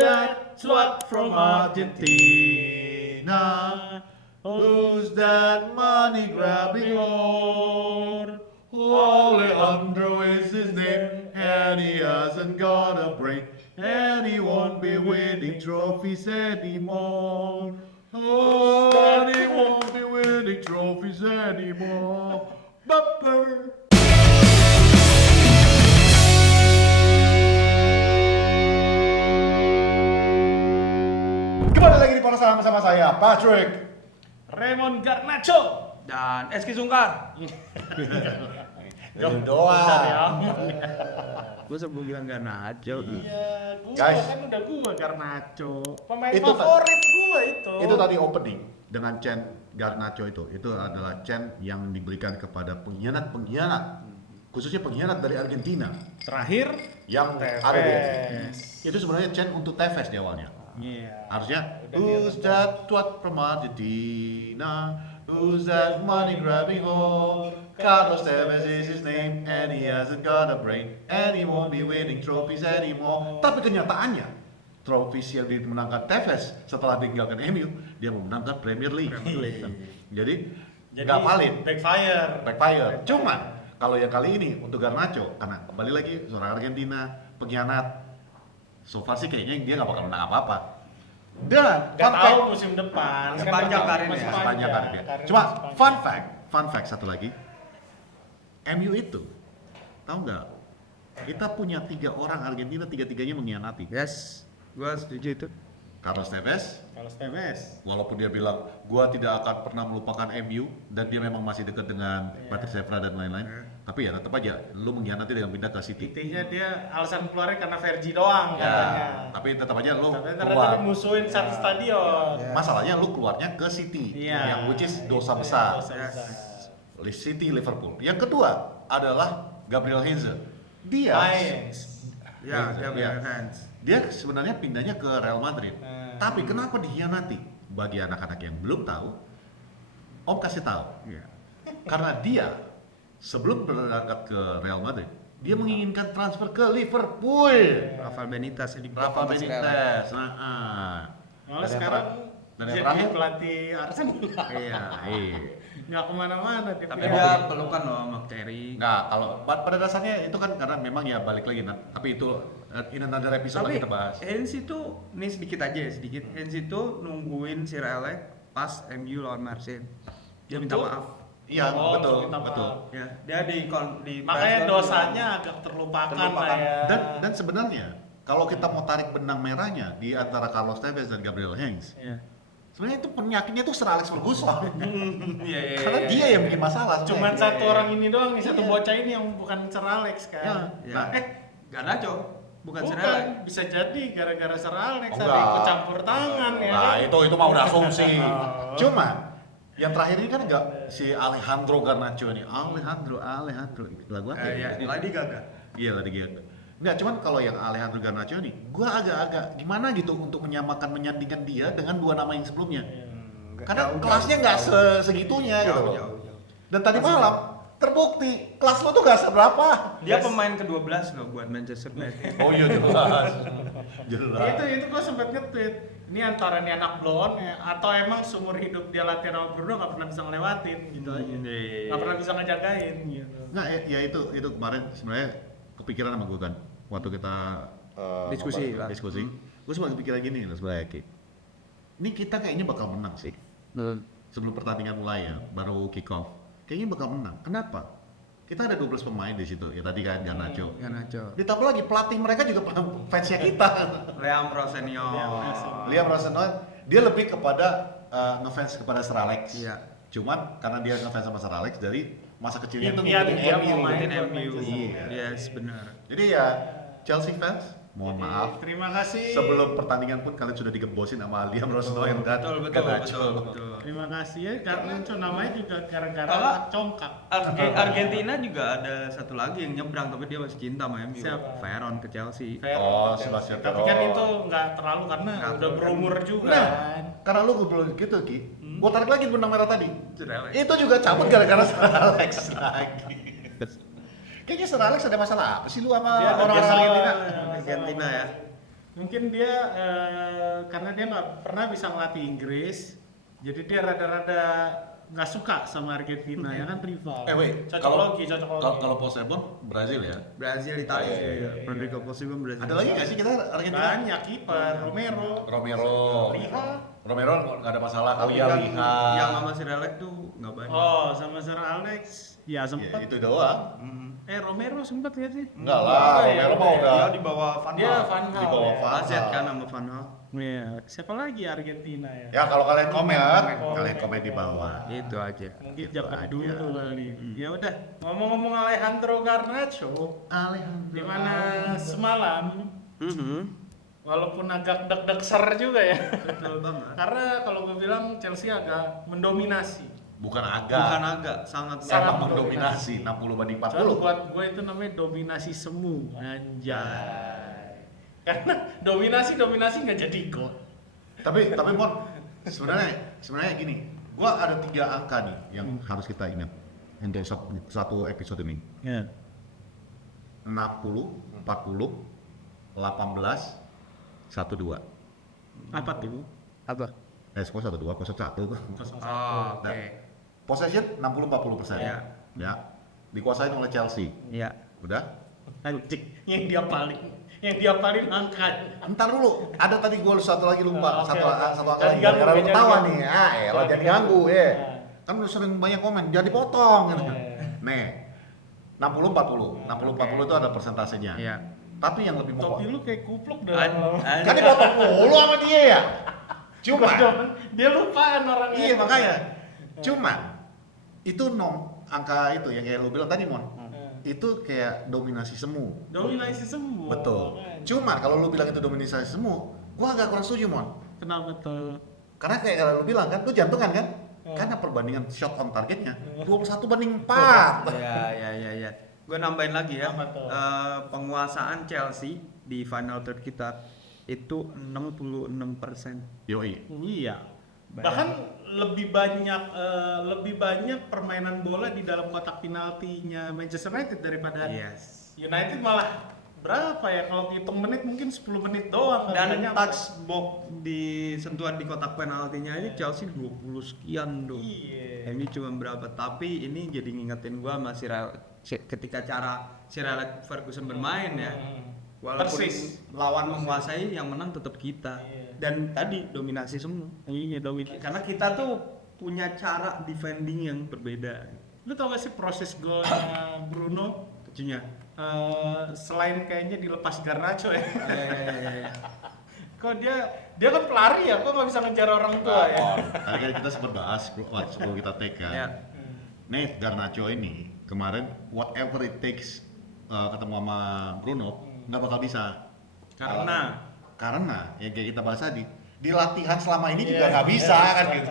that twat from Argentina? Who's that money grabbing whore? Alejandro is his name, and he hasn't got a brain, and he won't be winning trophies anymore. Oh, and he won't be winning trophies anymore. Bumper. Kembali lagi di Panas sama saya, Patrick, Raymond Garnacho dan Eski Sungkar. doang. Gue sebelum bilang Garnacho. Iya, gua Guys. kan udah gua Garnacho. Pemain Itu favorit gua itu. Itu tadi opening dengan Chen Garnacho itu adalah Chen yang diberikan kepada pengkhianat, khususnya pengkhianat dari Argentina Terakhir yang Tevez. ada di itu sebenarnya Chen untuk Tevez di awalnya. Iya. Harusnya Udah who's dia that twat from Argentina? Who's that money grabbing whore? Carlos Tevez is his name, and he hasn't got a brain, and he won't be winning trophies anymore. Tapi kenyataannya, trophies yang dimenangkan Tevez setelah meninggalkan MU, dia memenangkan Premier League. Jadi nggak valid, backfire. Cuma kalau yang kali ini untuk Garnacho, karena kembali lagi seorang Argentina, pengkhianat, so far sih kayaknya dia nggak bakal menang apa-apa. Dan Gak fun tahu fact, musim depan. Sepanjang Kan karirnya. masih sepanjang karir dia. Karirnya Cuma sepanjang. fun fact satu lagi, MU itu, tahu nggak? Kita punya 3 orang Argentina, tiga-tiganya mengkhianati. Yes, gue setuju itu. Carlos Tevez, Kalau Tevez. walaupun dia bilang, gua tidak akan pernah melupakan MU, dan dia memang masih dekat dengan Patrick Evra dan lain-lain. Tapi ya tetap aja, lu mengkhianati dengan pindah ke City. Intinya dia alasan keluarnya karena Vergi doang katanya. Ya, tapi tetap aja lu Tapi ternyata keluar. dimusuhin satu stadion. Masalahnya lu keluarnya ke City, Iya. yang which is dosa besar. Dosa besar. City Liverpool. Yang kedua adalah Gabriel Heinze. Dia Mainz. Ya, Iya. dia punya fans. dia sebenarnya pindahnya ke Real Madrid. Hmm. Tapi kenapa dikhianati? Bagi anak-anak yang belum tahu, Om kasih tahu. Iya. Karena dia sebelum berangkat ke Real Madrid, dia menginginkan transfer ke Liverpool. Rafael Benitez yang di Rafa Benitez. Oh, Dan yang sekarang dan yang jadi terakhir? pelatih Arsenal. Iya. Nggak kemana-mana. Tapi dia. dia pelukan loh sama Terry. Nggak, kalau pada dasarnya itu kan karena memang ya balik lagi, tapi itu in another episode lah Tapi kita bahas. Hens itu, nih sedikit aja ya, sedikit. Hens itu nungguin si Rele pas MU lawan Marseille. Dia minta Untuk? maaf. Iya, Oh, betul, minta maaf. betul. Ya, dia di Makanya press dosanya agak terlupakan lah ya. Dan sebenarnya kalau kita mau tarik benang merahnya di antara Carlos Tevez dan Gabriel Heinze, Iya. sebenarnya itu penyakitnya itu Sir Alex Ferguson. Iya, iya. Karena dia yang bikin masalah. Cuman sebenarnya. satu orang ini doang nih, satu Iya. bocah ini yang bukan Sir Alex kan. Ya. Ya. Nah, Garnacho, bukan Bukan, Sir Alex. bisa jadi gara-gara Sir Alex Oh, ada enggak. ikut campur tangan ya. Nah, kan? itu mah udah asumsi. Oh. Cuma yang terakhir ini kan enggak si Alejandro Garnacho ini. Alejandro lagu apa? Ya, Lady Gaga. Iya Lady Gaga. Enggak, cuman kalau yang Alejandro Garnacho ini, gua agak-agak gimana gitu untuk menyandingkan dia dengan 2 nama yang sebelumnya. Karena kelasnya nggak segitunya gitu loh. Jauh. Dan tadi malam terbukti kelas lo tuh nggak seberapa. Dia pemain ke-12 loh buat Manchester United. Oh iya jelas. jelas. Itu gue sempat nge-tweet. Ini antara nih anak blow on ya, atau emang seumur hidup dia latihan sama Bruno nggak pernah bisa ngelewatin gitu aja. Nggak pernah bisa ngejagain gitu. Nah ya itu kemarin sebenarnya kepikiran sama gue kan waktu kita Diskusi lah. diskusi. Gue sempat kepikiran gini loh sebenarnya Ki. Ini kita kayaknya bakal menang sih. Sebelum pertandingan mulai ya, baru kick off. Kayaknya bakal menang. Kenapa? Kita ada 12 pemain di situ. Ya tadi kan Garnacho. Garnacho. Ditambah lagi pelatih mereka juga fansnya kita. Leandro Senior. Liam Rosenthal dia lebih kepada ngefans kepada Sir Alex. Iya. Cuman karena dia ngefans sama Sir Alex dari masa kecilnya itu Impian ngikutin dia MU. mau main Ngikutin buat MU. Manchester. Yes, benar. Jadi ya Chelsea fans, mohon maaf. Terima kasih. Sebelum pertandingan pun kalian sudah digebosin sama Liam Rosenthal dan Garnacho. Terima kasih ya, karena namanya juga gara-gara Kalau- congkak. Argentina juga ada satu lagi yang nyebrang tapi dia masih cinta sama MU. Siapa? Veron ke Chelsea. Oh, Sebastian Tapi Veron. kan itu nggak terlalu karena Nggak udah terlalu. berumur juga. Nah, kan. karena lu ngobrol gitu Ki, gua tarik lagi benang merah tadi. Sir Alex. Itu juga cabut gara-gara Sir Alex lagi. Kayaknya Sir Alex ada masalah apa sih lu sama Dia ada orang masalah. Argentina? Argentina ya. Mungkin dia karena dia nggak pernah bisa ngelatih Inggris, jadi dia rada-rada nggak suka sama Argentina ya kan rival. Wait, cocok kalau logi. kalau Posebon Brazil ya. Brazil, Italia. Iya. Rodrigo Posibon Brazil. Ada lagi nggak sih kita Argentina? Banyak kiper, Romero, Romero nggak ada masalah. Oh iya Yang- Liha. Yang sama si Relek tuh nggak banyak. oh sama Sir Alex, ya Ya, sempat. itu doang. Romero sempat nggak sih? Enggak lah, ya, Romero mah udah Dia di bawah Van Dia Gaal. Van Gaal. di bawah ya. Van AZ Gaal. kan sama Van Gaal. Iya, siapa lagi Argentina ya? Ya kalau kalian ingat, komen. kalian komen di bawah. Itu aja. Mungkin Gitu zaman aja. dulu kali. Ya udah, ngomong-ngomong Alejandro Garnacho, di mana semalam walaupun agak deg-deg-ser juga ya. Betul banget. Karena kalau gue bilang Chelsea agak mendominasi. Bukan Bukan agak. agak, sangat Sangat Emang mendominasi 60 banding Soalnya 40. buat gue itu namanya dominasi semu, anjay. Karena dominasi nggak jadi gol. Tapi Mon, sebenarnya gini, gua ada 3 angka nih yang harus kita ingat untuk satu episode ini. Ya. 60, 40, 18, 12. Apa tuh? Apa? Kok 12, kok 1 tuh. Oh, oke. Possession 60-40%. Iya. Ya. Dikuasain oleh Chelsea. Iya. Udah? Anjing, yang dia paling angkat. Entar dulu, ada tadi gua satu lagi lupa, Oke, satu oke. angka Jangan lagi. ganggu, Karena lu jangan ketawa ganggu. nih. Elah Oke, jangan oke. ganggu ya. Nah. Kan udah sering banyak komen, jangan dipotong gitu. Iya. Nih. 60-40 itu ada persentasenya. Iya. Tapi yang lebih Topi mau lu kayak kupluk dah. kan dipotong mulu sama dia ya. Cuma Dia lupaan orangnya. iya makanya. Cuma itu angka itu yang kayak lu bilang tadi Mon. Itu kayak dominasi semu. Dominasi semua. Betul. Makanya. Cuma kalau lu bilang itu dominasi semu, gua agak kurang setuju Mon. Kenapa tuh? Karena kayak kalau lu bilang kan, lu jantungan kan? Karena perbandingan shot on targetnya 21-4. Ya. Gue nambahin lagi ya. Apa tuh? Penguasaan Chelsea di final third kita itu 66%. Yoi. Iya. Bahkan lebih banyak permainan bola di dalam kotak penaltinya Manchester United daripada Yes. United malah berapa ya kalau hitung menit mungkin 10 menit doang Dan katanya. touch box di sentuhan di kotak penaltinya ini Chelsea 20 sekian tuh. Iya. Ini cuma berapa, tapi ini jadi ngingetin gua masih ketika cara Sir Alex Ferguson bermain ya. Walaupun Persis. lawan menguasai, yang menang tetap kita. Iya. Dan tadi dominasi semua. Iya, dominasi. Karena kita tuh punya cara defending yang berbeda. Lu tau gak sih proses golnya Bruno? Tentunya. Selain kayaknya dilepas Garnacho ya. Ya. Kok dia kan pelari ya, kok nggak bisa ngejar orang tua ya? Tadi kita sempat bahas sebelum kita take kan. Ya. Nih Garnacho ini kemarin whatever it takes ketemu sama Bruno nggak bakal bisa. Karena yang kayak kita bahas tadi di latihan selama ini juga Iya. nggak bisa kan gitu.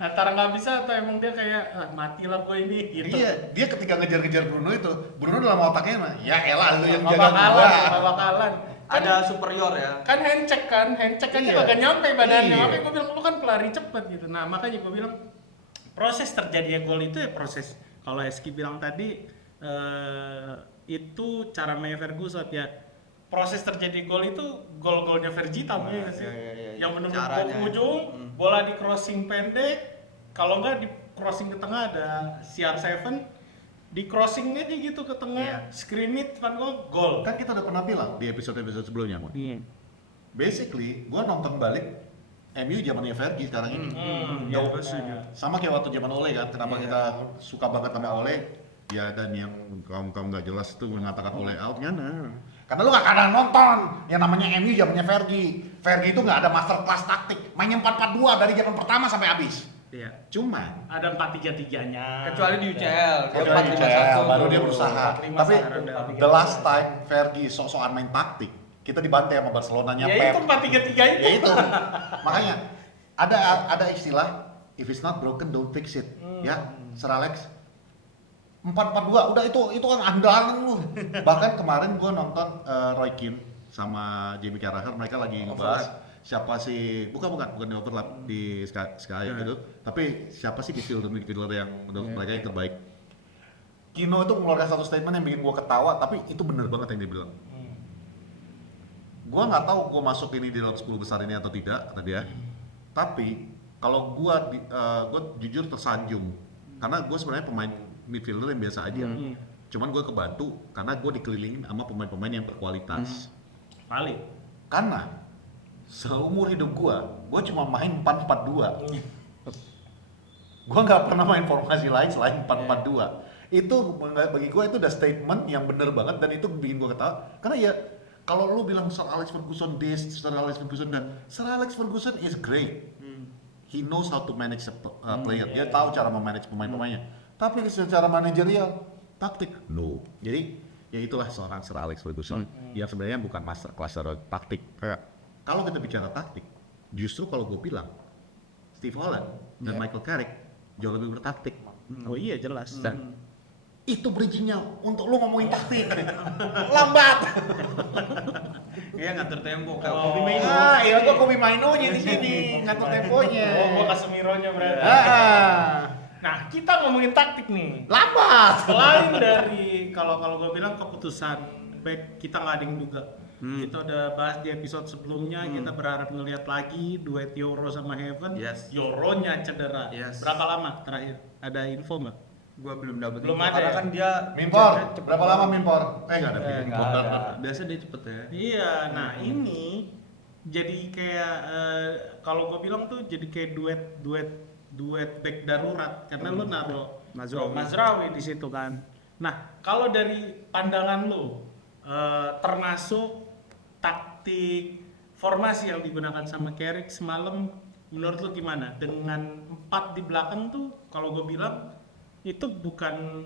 Antara nggak bisa atau emang dia kayak matilah gue ini gitu. Iya, dia ketika ngejar-ngejar Bruno itu, Bruno dalam otaknya mah, ya elah lu yang Nggak jaga bakalan, gua. nggak bakalan. Ada superior ya. Kan handcheck aja Iya. kagak nyampe badannya. Iya. Makanya gue bilang lu kan pelari cepet gitu. Nah makanya gue bilang proses terjadinya gol itu ya proses. Kalau Eski bilang tadi itu cara mainnya Ferguson ya. Proses terjadi gol itu gol-golnya Verjita ya nggak sih? Iya. Yang benar-benar Caranya. ke ujung, bola di crossing pendek, kalau nggak di crossing ke tengah ada CR7, di crossing aja gitu ke tengah, Iya. screen it, Van Gogh, gol. Kan kita udah pernah bilang di episode-episode sebelumnya, Mon. Iya. Basically, gua nonton balik MU zamannya Fergie sekarang ini. Ya, Jauh. betul. Sama kayak waktu zaman Ole kan, kenapa Iya. kita suka banget sama Ole? Ya dan yang kaum nggak jelas itu mengatakan Ole out nah. Karena lu gak kadang nonton yang namanya MU zamannya Fergie. Fergie itu nggak ada master class taktik, mainnya 4-4-2 dari zaman pertama sampai habis. Iya. Cuman Ada 4-3-3-nya. Kecuali di UCL, Dia dia 4-5-1 baru tuh. dia berusaha. 4-5-1, Tapi 4-3-3. the last time Fergie sok-sokan main taktik, kita dibantai sama Barcelonanya Ya Pep. itu 4-3-3 itu. Ya itu. Makanya ada istilah if it's not broken don't fix it. Ya, Sir Alex 4-4-2 udah itu kan andalan lu. Bahkan kemarin gua nonton Roy Keane sama Jamie Carragher, mereka lagi ngebahas siapa sih bukan di overlap di Sky gitu. Tapi siapa sih midfielder yang menurut mereka yang terbaik. Kino itu mengeluarkan satu statement yang bikin gua ketawa, tapi itu bener banget yang dia bilang. Gua nggak tahu gua masuk ini di dalam 10 besar ini atau tidak tadi ya. Tapi kalau gua jujur tersanjung karena gua sebenarnya pemain midfielder yang biasa aja. Cuman gua kebantu karena gua dikelilingin sama pemain-pemain yang berkualitas. Valid. Karena seumur hidup gua cuma main 4-4-2. Gua nggak pernah main formasi lain selain 4-4-2. Itu bagi gue itu udah statement yang bener banget dan itu bikin gue ketawa karena ya kalau lu bilang Sir Alex Ferguson this, Sir Alex Ferguson dan Sir Alex Ferguson is great. He knows how to manage player. Dia tahu cara memanage pemain-pemainnya. Tapi secara manajerial, taktik no. Jadi ya itulah seorang Sir Alex Ferguson. Ya sebenarnya bukan master class taktik. Kalau kita bicara taktik, justru kalau gue bilang Steve Holland dan Michael Carrick jauh lebih bertaktik. Oh iya jelas. Dan itu bridgingnya untuk lu ngomongin taktik lambat. Iya ngatur tempo kayak Oh. Kobe Maino. Iya gua Kobe Mainonya di sini ngatur temponya. Oh, gua Casemironya berarti. Nah, kita ngomongin taktik nih. Lambat. Selain dari kalau gua bilang keputusan back kita nggak ada yang duga. Kita udah bahas di episode sebelumnya, kita berharap ngelihat lagi duet Yoro sama Heaven. Yes. Yoronya cedera. Yes. Berapa lama terakhir? Ada info nggak? Gua belum dapet Belum info, ada karena ya? kan dia Mimpor. cepet Berapa lama mimpor? Nggak ada. Nggak ada. Biasa dia cepet ya. Iya, nah ini jadi kayak kalau gue bilang tuh jadi kayak duet back darurat karena lu naruh Mazraoui di situ kan. Nah, kalau dari pandangan lu termasuk taktik formasi yang digunakan sama Carrick semalam menurut lu gimana? Dengan 4 di belakang tuh kalau gue bilang itu bukan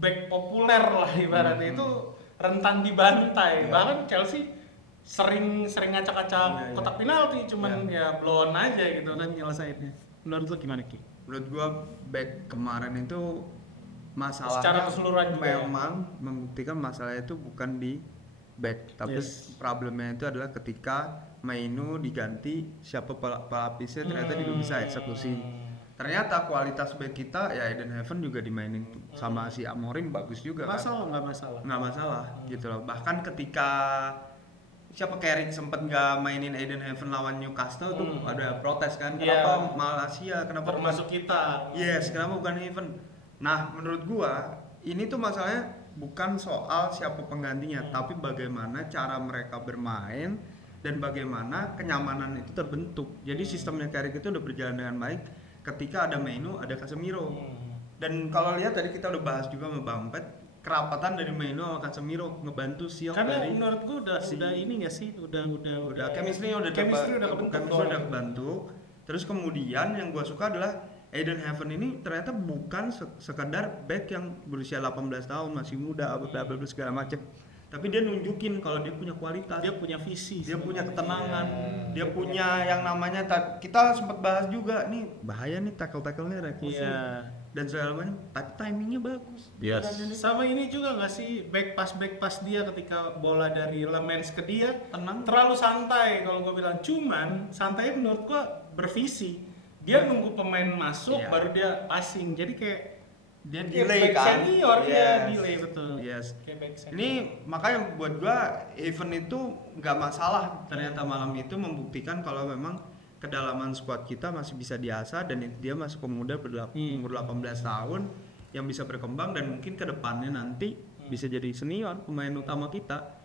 back populer lah ibaratnya itu rentan dibantai. Bahkan Chelsea sering ngacak-ngacak kotak penalti cuman ya blow on aja gitu kan nyelesainnya. Menurut lu gimana Ki? Menurut gua back kemarin itu masalahnya Secara keseluruhan juga ya? memang membuktikan masalahnya itu bukan di back, tapi problemnya itu adalah ketika Mainu diganti siapa pelapisnya ternyata dia belum bisa eksekusi. Ternyata kualitas back kita ya Eden Heaven juga dimainin sama si Amorim bagus juga kan. Nggak masalah. Nggak masalah gitu loh. Bahkan ketika siapa Carrick sempet nggak mainin Eden Heaven lawan Newcastle tuh ada protes kan, kenapa Malaysia, kenapa Termasuk kita. Yes, kenapa bukan Heaven? Nah, menurut gua ini tuh masalahnya bukan soal siapa penggantinya, tapi bagaimana cara mereka bermain dan bagaimana kenyamanan itu terbentuk. Jadi sistemnya Carrick itu udah berjalan dengan baik ketika ada Mainu, ada Casemiro. Dan kalau lihat tadi kita udah bahas juga sama Bang Pet, kerapatan dari Mainu sama Casemiro ngebantu Silk Karena dari menurut gua udah ini nggak sih? Udah chemistry udah kebentuk. Terus kemudian yang gua suka adalah Eden Heaven ini ternyata bukan sekedar back yang berusia 18 tahun masih muda, segala macam. Tapi dia nunjukin kalau dia punya kualitas, dia punya visi, dia punya ketenangan, dia punya yang namanya kita sempat bahas juga nih bahaya nih tackle-nya Rekusi dan segala macam, tapi timingnya bagus. Yes. Sama ini juga nggak sih back pass dia ketika bola dari Lemens ke dia tenang, terlalu santai kalau gue bilang. Cuman santai menurut gue bervisi. Dia nunggu pemain masuk baru dia passing. Jadi kayak dia delay kan, senior dia delay betul. Yes. Ini makanya buat gua event itu nggak masalah. Ternyata malam itu membuktikan kalau memang kedalaman squad kita masih bisa diasah dan dia masuk pemuda umur 18 tahun yang bisa berkembang dan mungkin kedepannya nanti bisa jadi senior pemain utama kita.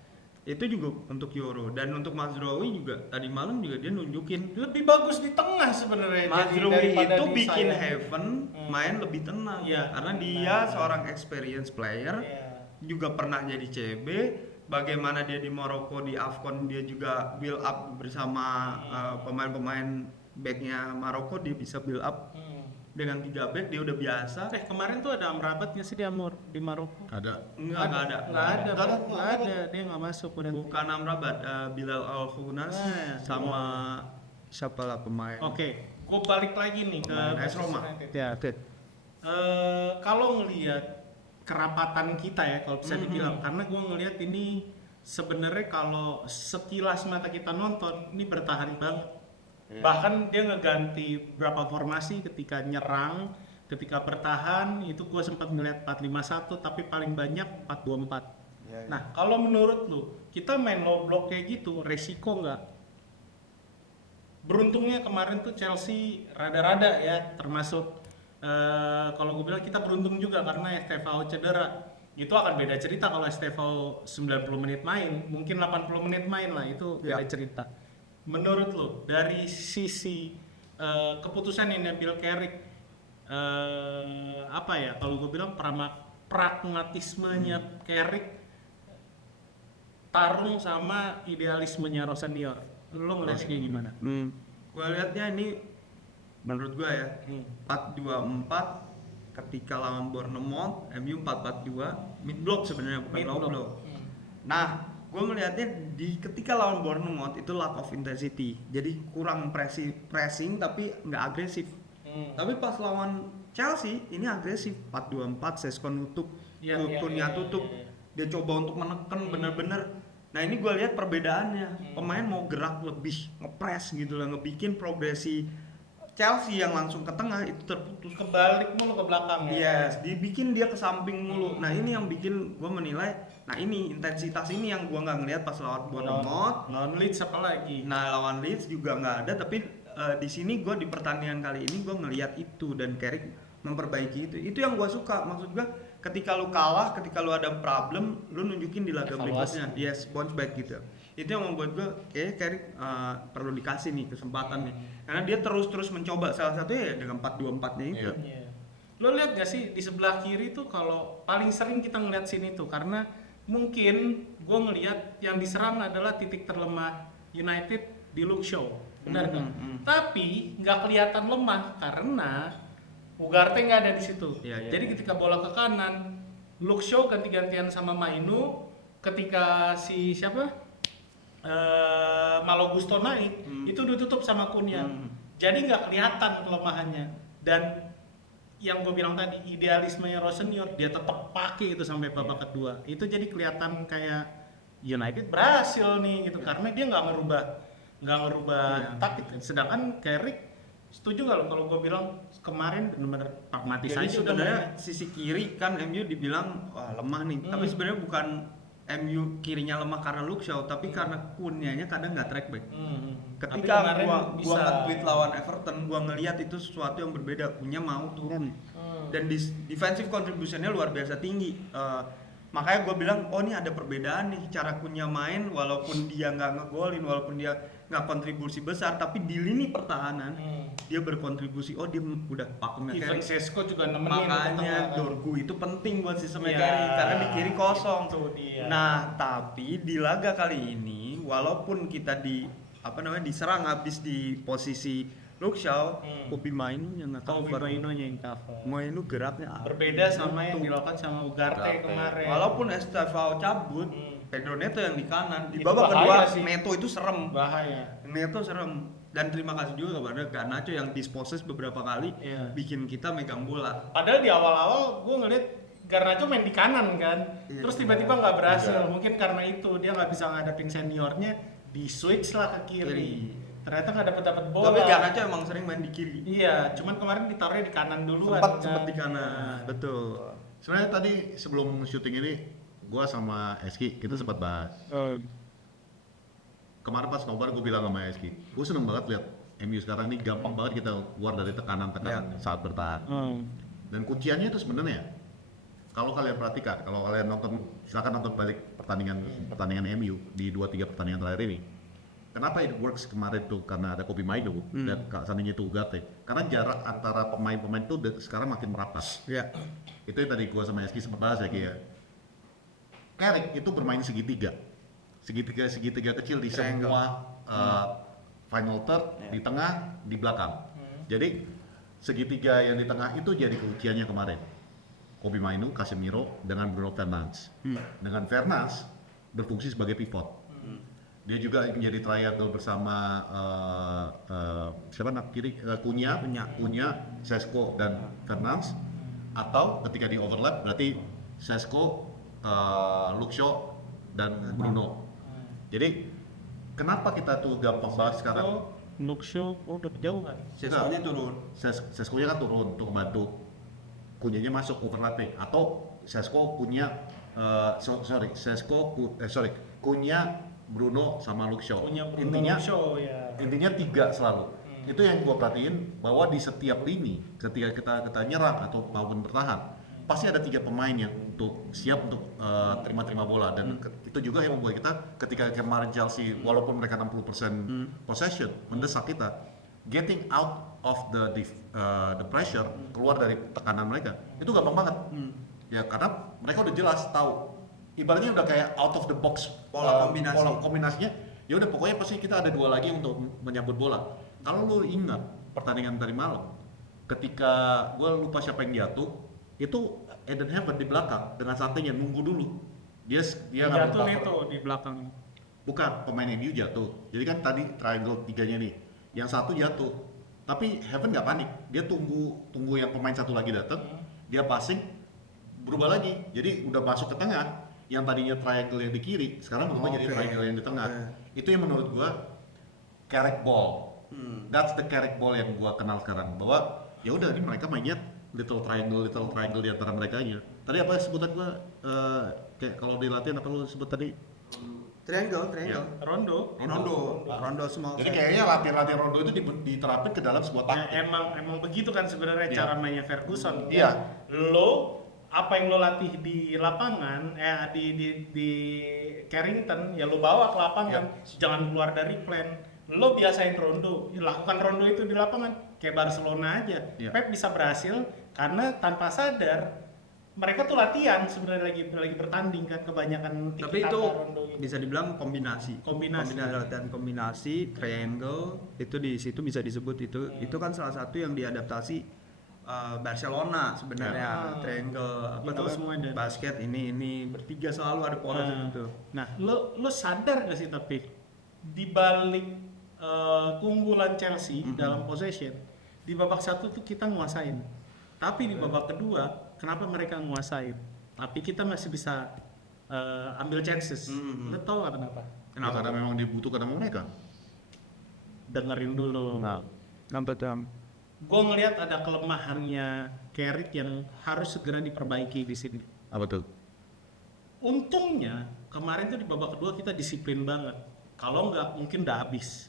Itu juga untuk Yoro dan untuk Mazraoui juga tadi malam juga dia nunjukin lebih bagus di tengah sebenarnya. Mazraoui itu bikin Heaven main lebih tenang karena dia seorang experience player, juga pernah jadi CB. Bagaimana dia di Maroko di AFCON dia juga build up bersama pemain-pemain backnya Maroko, dia bisa build up dengan 3 back, dia udah biasa. Kemarin tuh ada Amrabat nggak sih di Maroko? Ada. Nggak ada. Dia nggak masuk. Bukan Amrabat, Bilal Al-Khunas sama siapa lah pemain. Oke, gue balik lagi nih ke AS Roma. Ya. Kalau ngelihat kerapatan kita ya, kalau bisa dibilang, karena gue ngelihat ini sebenarnya kalau sekilas mata kita nonton ini bertahan banget. Bahkan dia ngeganti berapa formasi ketika nyerang, ketika bertahan itu gue sempat ngeliat 4-5-1 tapi paling banyak 4-2-4. Ya, ya. Nah, kalau menurut lu, kita main low block kayak gitu, resiko nggak? Beruntungnya kemarin tuh Chelsea rada-rada ya, termasuk kalau gue bilang kita beruntung juga karena Estevao cedera. Itu akan beda cerita kalau Estevao 90 menit main, mungkin 80 menit main lah, itu beda Ya. cerita. Menurut lu, dari sisi keputusan ini Bill Carrick, apa ya, kalau gue bilang pragmatismenya Carrick tarung sama idealismenya Rosenior, lo ngeliatnya kayak gimana? Gua lihatnya ini menurut gua ya, 4-2-4 ketika lawan Bournemouth, MU 4-4-2 mid block sebenarnya, bukan Mid low block. block. Nah, gue melihatnya di ketika lawan Bournemouth itu lack of intensity, jadi kurang pressing tapi nggak agresif. Tapi pas lawan Chelsea ini agresif, 4-2-4, Sesko nutup, Cunha tutup, dia coba untuk menekan bener-bener. Nah ini gue lihat perbedaannya, pemain mau gerak lebih, ngepres gitu lah, ngebikin progresi Chelsea yang langsung ke tengah itu terputus. Kebalik mulu ke belakang ya. Yes, dibikin dia ke samping mulu. Nah ini yang bikin gue menilai, nah ini intensitas ini yang gue nggak ngelihat pas lawan Bournemouth. Lawan Leeds apa lagi? Nah lawan Leeds juga nggak ada, tapi di sini gue di pertandingan kali ini gue ngelihat itu dan Carrick memperbaiki itu. Itu yang gue suka. Maksud gue ketika lu kalah, ketika lu ada problem, lu nunjukin di laga berikutnya. Yes, bounce back gitu. Itu yang membuat gue kayaknya Carrick perlu dikasih nih kesempatan nih. Karena dia terus mencoba, salah satunya ya dengan 4-2-4-nya itu. Iya. Lo lihat gak sih di sebelah kiri tuh, kalau paling sering kita ngeliat sini tuh, karena mungkin gue ngeliat yang diserang adalah titik terlemah United di Luke Shaw, benar kan? Tapi nggak kelihatan lemah karena Ugarte nggak ada di situ. Iya. Jadi ketika bola ke kanan, Luke Shaw ganti-gantian sama Mainu. Ketika si siapa? Malo Gusto naik, itu ditutup sama Cunha. Jadi nggak kelihatan kelemahannya. Dan yang gue bilang tadi, idealismenya Rosenior, dia tetap pakai itu sampai babak kedua. Itu jadi kelihatan kayak United berhasil nih gitu, karena dia nggak ngerubah taktik. Sedangkan Carrick, setuju nggak lo kalau gue bilang kemarin benar-benar pragmatis Jadi aja sebenarnya udah sisi kiri kan MU dibilang wah lemah nih, tapi sebenarnya bukan MU kirinya lemah karena Luke Shaw, tapi karena Cunha-nya kadang nggak track back. Tapi Ketika kemarin gua bisa. nge-tweet lawan Everton, gua ngelihat itu sesuatu yang berbeda. Cunha mau turun dan defensive contribution-nya luar biasa tinggi. Makanya gue bilang, oh ini ada perbedaan nih cara Cunha main, walaupun dia nggak ngegolin, walaupun dia nggak kontribusi besar, tapi di lini pertahanan dia berkontribusi. Oh dia udah pakemnya Even Carrick. Sesko juga nemenin ke Makanya tengah, kan. Dorgu itu penting buat sistemnya Iya, Carrick karena di kiri kosong. itu dia. Nah, tapi di laga kali ini walaupun kita diserang habis di posisi Luke Shaw, Kobe Mainu yang Kobe Mainonya yang cover. Mainu geraknya Berbeda sama yang dilakukan sama Ugarte kemarin. walaupun Estevao cabut, Pedro Neto yang di kanan. Di Itu babak bahaya kedua sih. Neto itu serem. Bahaya. Neto serem. Dan terima kasih juga kepada Garnacho yang disposes beberapa kali Iya. bikin kita megang bola. Padahal di awal-awal gue ngeliat Garnacho main di kanan kan, Iya. terus tiba-tiba nggak berhasil. Mungkin karena itu dia nggak bisa ngadepin seniornya, di switch lah ke kiri. Ternyata nggak dapet bola. Tapi Garnacho emang sering main di kiri. Iya, cuman kemarin ditaruhnya di kanan duluan. Sempat kan. di kanan. Betul. Sebenarnya tadi sebelum syuting ini, gua sama Eski kita sempat bahas. Kemarin pas nobar gue bilang sama Eski, gue seneng banget lihat MU sekarang ini gampang banget kita keluar dari tekanan-tekanan saat bertahan. Dan kunciannya itu sebenarnya, kalau kalian perhatikan, kalau kalian nonton, silakan nonton balik pertandingan MU di 2-3 pertandingan terakhir ini. Kenapa it works kemarin tuh? Karena ada Kobe Mainu dan seandainya itu Ugarte. Karena jarak antara pemain-pemain itu sekarang makin merapat. Ya. Itu yang tadi gue sama Eski sempat bahas ya, Ki ya. Carrick itu bermain segitiga kecil di Triangle. semua final third, di tengah, di belakang. Jadi segitiga yang di tengah itu jadi kunciannya kemarin. Kobe Mainu, Casemiro dengan Bruno Fernandes. Dengan Fernandes berfungsi sebagai pivot. Dia juga menjadi triangle bersama siapa nak kiri Cunha, Sesko dan Fernandes. Atau ketika di overlap berarti Sesko, Luke Shaw dan Bruno. Jadi kenapa kita tuh gampang banget sekarang? Luke Shaw udah kejauhan. Seskonya turun. Sesko-nya kan turun untuk membantu Cunha-nya masuk overlapping atau Sesko punya Cunha, Bruno sama Luke Shaw. Punya Bruno Intinya Show ya. intinya 3 selalu. Itu yang gua perhatiin bahwa di setiap lini ketika kita nyerang atau maupun bertahan pasti ada 3 pemain yang untuk siap untuk terima bola dan itu juga yang membuat kita ketika kemarin Chelsea walaupun mereka 60% possession mendesak kita getting out of the pressure, keluar dari tekanan mereka itu gampang banget. Ya karena mereka udah jelas tahu ibaratnya udah kayak out of the box Pola kombinasi. pola kombinasinya. Ya udah pokoknya pasti kita ada 2 lagi untuk menyambut bola. Kalau lu ingat pertandingan tadi malam ketika gue lupa siapa yang jatuh itu Eden Hazard di belakang dengan santainya nunggu dulu. Dia nggak Jatuh cover. itu di belakang. Bukan pemain MU jatuh. Jadi kan tadi triangle 3-nya nih. Yang satu jatuh. Tapi Heaven nggak panik. Dia tunggu yang pemain satu lagi datang. Dia passing berubah lagi. Jadi udah masuk ke tengah. Yang tadinya triangle yang di kiri, sekarang berubah jadi triangle yang di tengah. Itu yang menurut gua carrot ball. That's the carrot ball yang gua kenal sekarang. Bahwa ya udah ini mereka mainnya little triangle di antara mereka nya. Tadi apa sebutan gua kayak kalau di latihan apa lu sebut tadi? Triangle. Rondo small. Jadi kayaknya latihan rondo itu diterapin ke dalam sebuah Ya, taktik. emang begitu kan sebenarnya Iya. cara mainnya Ferguson. Iya. Lo apa yang lo latih di lapangan, di Carrington, ya lo bawa ke lapangan, jangan keluar dari plan. Lo biasain rondo, lakukan rondo itu di lapangan, kayak Barcelona aja. Iya. Pep bisa berhasil karena tanpa sadar mereka tuh latihan sebenarnya lagi bertanding kan kebanyakan Tapi tiki-taka, itu rondo gitu. bisa dibilang kombinasi latihan kombinasi triangle itu di situ bisa disebut itu kan salah satu yang diadaptasi Barcelona sebenarnya. Triangle apa Itu tuh semua ada. basket ini bertiga selalu ada poros gitu. Nah, lo sadar gak sih tapi di balik keunggulan Chelsea dalam possession di babak 1 tuh kita nguasain, tapi di babak kedua kenapa mereka nguasain? Tapi kita masih bisa ambil chances. Lo tau gak kenapa? Karena memang dibutuhkan sama mereka. Dengerin dulu. Kenapa tuh? Gue ngelihat ada kelemahannya Carrick yang harus segera diperbaiki di sini. Apa tuh? Untungnya kemarin tuh di babak kedua kita disiplin banget. Kalau nggak mungkin udah habis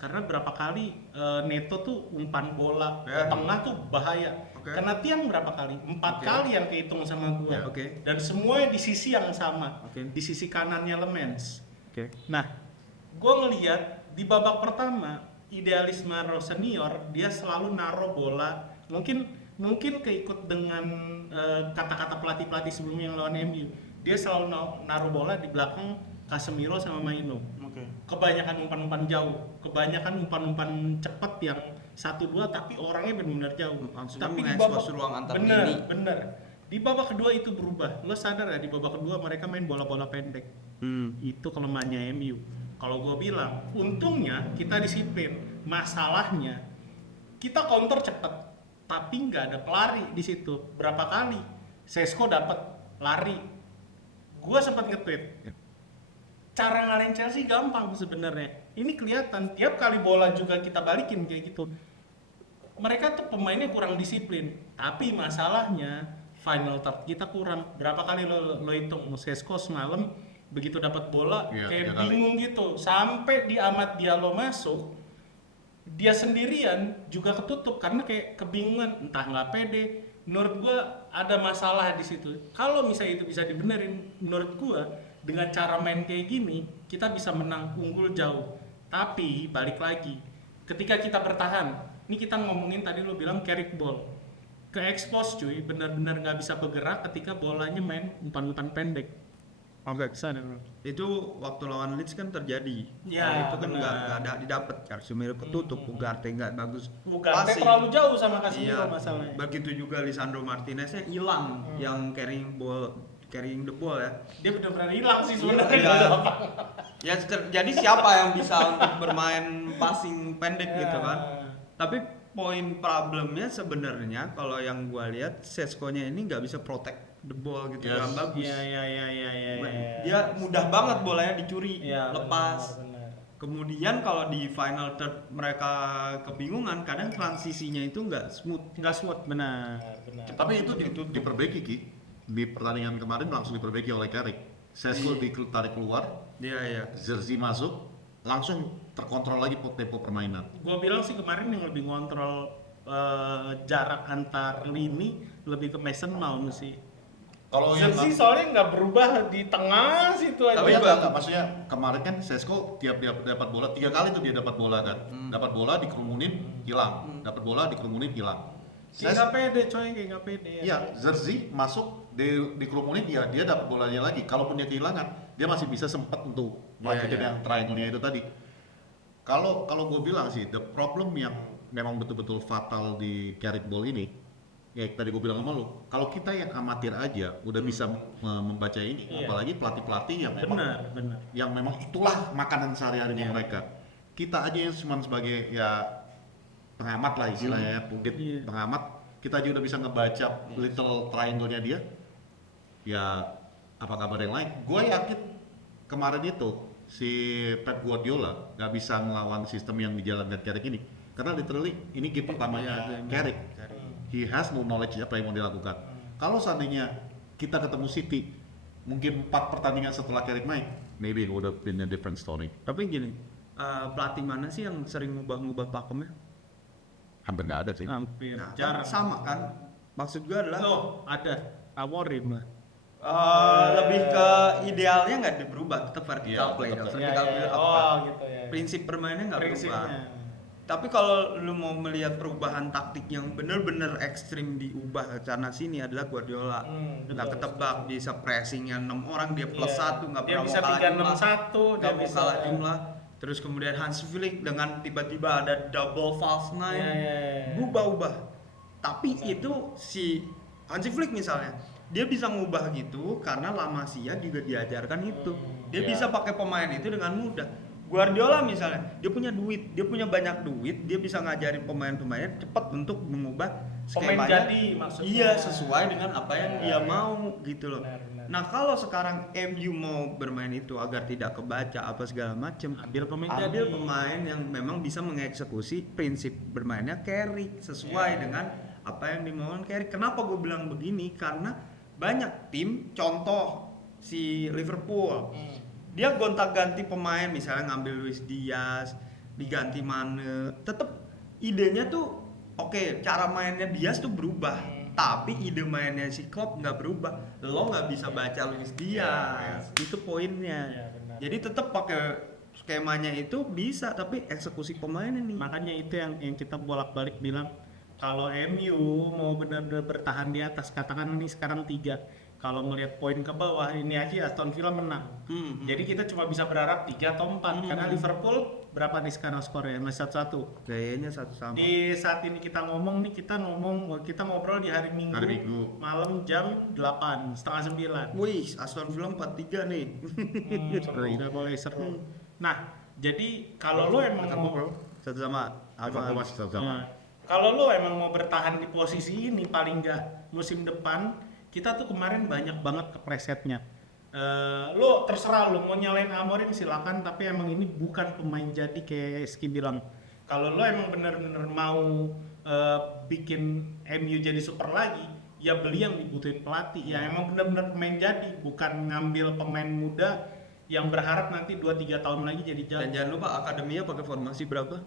karena berapa kali Neto tuh umpan bola ke tengah tuh bahaya. Kena tiang berapa kali? 4 kali yang kehitung sama gue. Dan semuanya di sisi yang sama, di sisi kanannya Lemens. Nah, gue ngelihat di babak pertama idealisme senior dia selalu naruh bola, mungkin keikut dengan kata-kata pelatih sebelumnya yang lawan MU. Dia selalu naruh bola di belakang Casemiro sama Maino. Kebanyakan umpan-umpan jauh, kebanyakan umpan-umpan cepat yang 1-2 tapi orangnya benar-benar jauh. Tapi di babak ruang antar bener. Di babak kedua itu berubah. Lo sadar ya di babak kedua mereka main bola-bola pendek. Itu kelemahannya MU. Kalau gue bilang, untungnya kita disiplin. Masalahnya kita counter cepet, tapi nggak ada pelari di situ. Berapa kali Sesko dapat lari? Gue sempat nge-tweet. Cara ngalahin Chelsea gampang sebenarnya. Ini kelihatan tiap kali bola juga kita balikin kayak gitu. Mereka tuh pemainnya kurang disiplin. Tapi masalahnya final third kita kurang. Berapa kali lo hitung Sesko semalam begitu dapat bola kayak bingung gitu. Sampai di Amad Diallo masuk, dia sendirian juga ketutup karena kayak kebingungan, entah nggak pede. Menurut gua ada masalah di situ. Kalau misalnya itu bisa dibenerin, menurut gua dengan cara main kayak gini kita bisa menang unggul jauh. Tapi balik lagi, ketika kita bertahan, ini kita ngomongin tadi lo bilang carry ball, ke expose cuy, benar-benar nggak bisa bergerak ketika bolanya main umpan-umpan pendek. Sana bro. Itu waktu lawan Leeds kan terjadi. Ya, itu kan benar. nggak ada didapat. Casemiro ketutup, Ugarte nggak bagus. Ugarte passing. terlalu jauh sama Casemiro Iya, masalahnya. begitu juga Lisandro Martineznya hilang yang carrying the ball ya. Dia benar-benar hilang sih sebenarnya. Iya. Ya jadi siapa yang bisa untuk bermain passing pendek gitu kan? Tapi poin problemnya sebenarnya kalau yang gua lihat Sesko-nya ini nggak bisa protect the ball gitu kan bagus. Iya. Dia mudah banget bolanya dicuri, Iya, lepas. benar. Kemudian kalau di final third mereka kebingungan, kadang transisinya itu nggak smooth. Nggak smooth benar. Tapi itu diperbaiki Ki. di pertandingan kemarin langsung diperbaiki oleh Carrick. Sesko ditarik keluar, Iya. Jersey masuk, langsung terkontrol lagi tempo permainan. Gue bilang sih kemarin yang lebih ngontrol jarak antar lini lebih ke Mason Mount sih. Kalau yang Jersey soalnya nggak berubah di tengah situ aja. tapi enggak, maksudnya kemarin kan Sesko tiap dia dapat bola 3 kali tuh dia dapat bola kan. Dapat bola dikerumunin hilang, dapat bola dikerumunin hilang. Kayak nggak pede coy, kayak nggak pede. Iya, Jersey masuk dikerumunin dia dapat bolanya lagi. Kalaupun dia kehilangan, dia masih bisa sempat untuk lanjutin yang triangle-nya itu tadi. Kalau gue bilang sih, the problem yang memang betul-betul fatal di Carrick Ball ini, ya tadi gue bilang sama lu, kalau kita yang amatir aja udah bisa membaca ini, Iya. apalagi pelatih-pelatih yang memang Benar. yang memang itulah makanan sehari-harinya mereka. Kita aja yang cuma sebagai ya pengamat lah istilahnya, pundit Iya. pengamat, kita aja udah bisa ngebaca little triangle-nya dia. Ya apa kabar yang lain? Gue yakin kemarin itu si Pep Guardiola nggak bisa ngelawan sistem yang dijalankan Carrick ini, karena literally ini game pertamanya Carrick. He has no knowledge apa yang mau dilakukan. Kalau seandainya kita ketemu City, mungkin 4 pertandingan setelah Carrick main, maybe it would have been a different story. Tapi gini, pelatih mana sih yang sering ngubah-ngubah pakemnya? Hampir nggak ada sih. Hampir Nah, jarang. sama kan? Maksud gue adalah Loh, ada Amorim lah. lebih ke idealnya nggak berubah, tetap Iya, vertical play, tetap. vertical play apa? Oh gitu ya. Prinsip bermainnya nggak berubah. Prinsipnya. Tapi kalau lu mau melihat perubahan taktik yang bener-bener ekstrim diubah karena sini adalah Guardiola. Nggak betul. ketebak, bisa pressingnya 6 orang dia plus Iya. 1, nggak Dia pernah bisa mau kalah jumlah. 3-6-1, Nggak dia mau bisa kalah jumlah. Terus kemudian Hans Flick dengan tiba-tiba ada double false nine, Iya. berubah-ubah. Tapi itu si Hans Flick misalnya, dia bisa ngubah gitu karena La Masia juga diajarkan itu. Dia Iya. bisa pakai pemain itu dengan mudah. Guardiola misalnya, dia punya duit, dia punya banyak duit, dia bisa ngajarin pemain-pemainnya cepat untuk mengubah Pemain skemanya. jadi maksudnya. Iya, sesuai dengan apa yang Iya, dia iya. mau gitu loh. Benar. Nah, kalau sekarang MU mau bermain itu agar tidak kebaca apa segala macem, Ambil pemain ambil jadi. pemain yang memang bisa mengeksekusi prinsip bermainnya Carrick sesuai Iya. dengan apa yang dimaukan Carrick. Kenapa gue bilang begini? Karena banyak tim, contoh si Liverpool, dia gonta-ganti pemain, misalnya ngambil Luis Diaz, diganti Mane, tetap idenya tuh oke, cara mainnya Diaz tuh berubah, tapi ide mainnya si Klopp nggak berubah. Lo nggak bisa baca Luis Diaz, itu poinnya. Iya, benar. Jadi tetap pakai skemanya itu bisa, tapi eksekusi pemainnya nih. Makanya itu yang kita bolak-balik bilang, kalau MU mau benar-benar bertahan di atas, katakan ini sekarang 3. Kalau melihat poin ke bawah, ini aja Aston Villa menang. Jadi kita cuma bisa berharap 3 atau 4 karena Liverpool berapa nih sekarang skornya? Masih 1-1. Kayaknya satu sama. Di saat ini kita ngomong nih, kita ngobrol di hari Minggu, Hari Minggu. malam jam 8, setengah 9. Wih, Aston Villa 4-3 nih. Udah mulai seru. Nah, jadi kalau lo emang mau Satu sama. Liverpool masih sama. Nah, kalau lo emang mau bertahan di posisi ini, paling nggak musim depan, kita tuh kemarin banyak banget kepresetnya. Lo terserah lo mau nyalain Amorim silakan, tapi emang ini bukan pemain jadi kayak Eski bilang. Kalau lo emang bener-bener mau bikin MU jadi super lagi, ya beli yang dibutuhin pelatih. Ya emang bener-bener pemain jadi, bukan ngambil pemain muda yang berharap nanti 2-3 tahun lagi jadi Dan jago. jangan lupa akademinya pakai formasi berapa?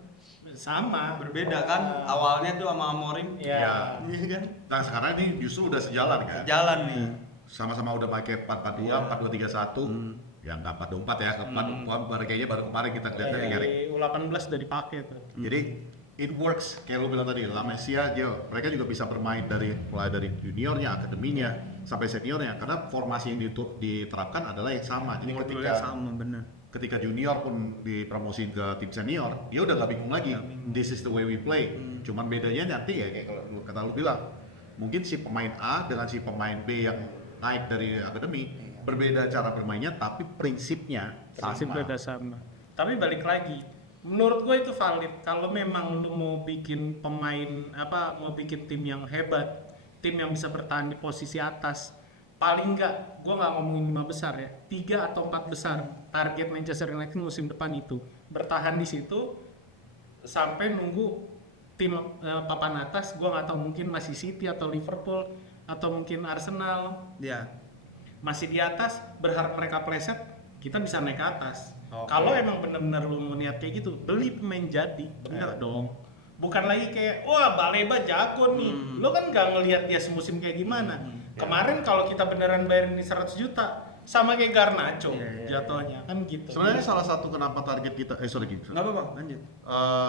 Sama. Berbeda kan? Awalnya tuh sama Amorim. Ya. Iya kan? Nah sekarang ini justru udah sejalan kan? Jalan nih. Sama-sama udah pakai 4-4-2, 4-2-3-1, ya nggak 4-4 ya, 4 kayaknya baru kemarin kita lihat dari Carrick. Dari U18 udah dipakai tuh. Jadi it works, kayak lu bilang tadi, La Masia mereka juga bisa bermain mulai dari juniornya, akademinya, sampai seniornya, karena formasi yang diterapkan adalah yang sama. Jadi Modulnya sama bener. ketika junior pun dipromosi ke tim senior, dia udah gak bingung lagi. This is the way we play. Cuman bedanya nanti ya kayak kalau kata lu bilang, mungkin si pemain A dengan si pemain B yang naik dari akademi berbeda cara bermainnya, tapi prinsipnya Prinsip sama. udah sama. Tapi balik lagi, menurut gue itu valid. Kalau memang lu mau bikin pemain mau bikin tim yang hebat, tim yang bisa bertahan di posisi atas, paling enggak, gue nggak ngomongin 5 besar ya, 3 atau 4 besar. Target Manchester United musim depan itu bertahan di situ sampai nunggu tim papan atas. Gue nggak tahu, mungkin masih City atau Liverpool atau mungkin Arsenal Ya. masih di atas, berharap mereka pleset, kita bisa naik ke atas. Oke. Kalau emang benar-benar lu mau niat kayak gitu, beli pemain jadi, bener dong. Bukan lagi kayak, wah Baleba jago nih, lu kan gak ngelihat dia semusim kayak gimana. Kemarin kalau kita beneran bayarin ini 100 juta, sama kayak Garnacho jatuhnya, kan gitu. Sebenarnya salah satu kenapa target kita, Nggak apa-apa, lanjut.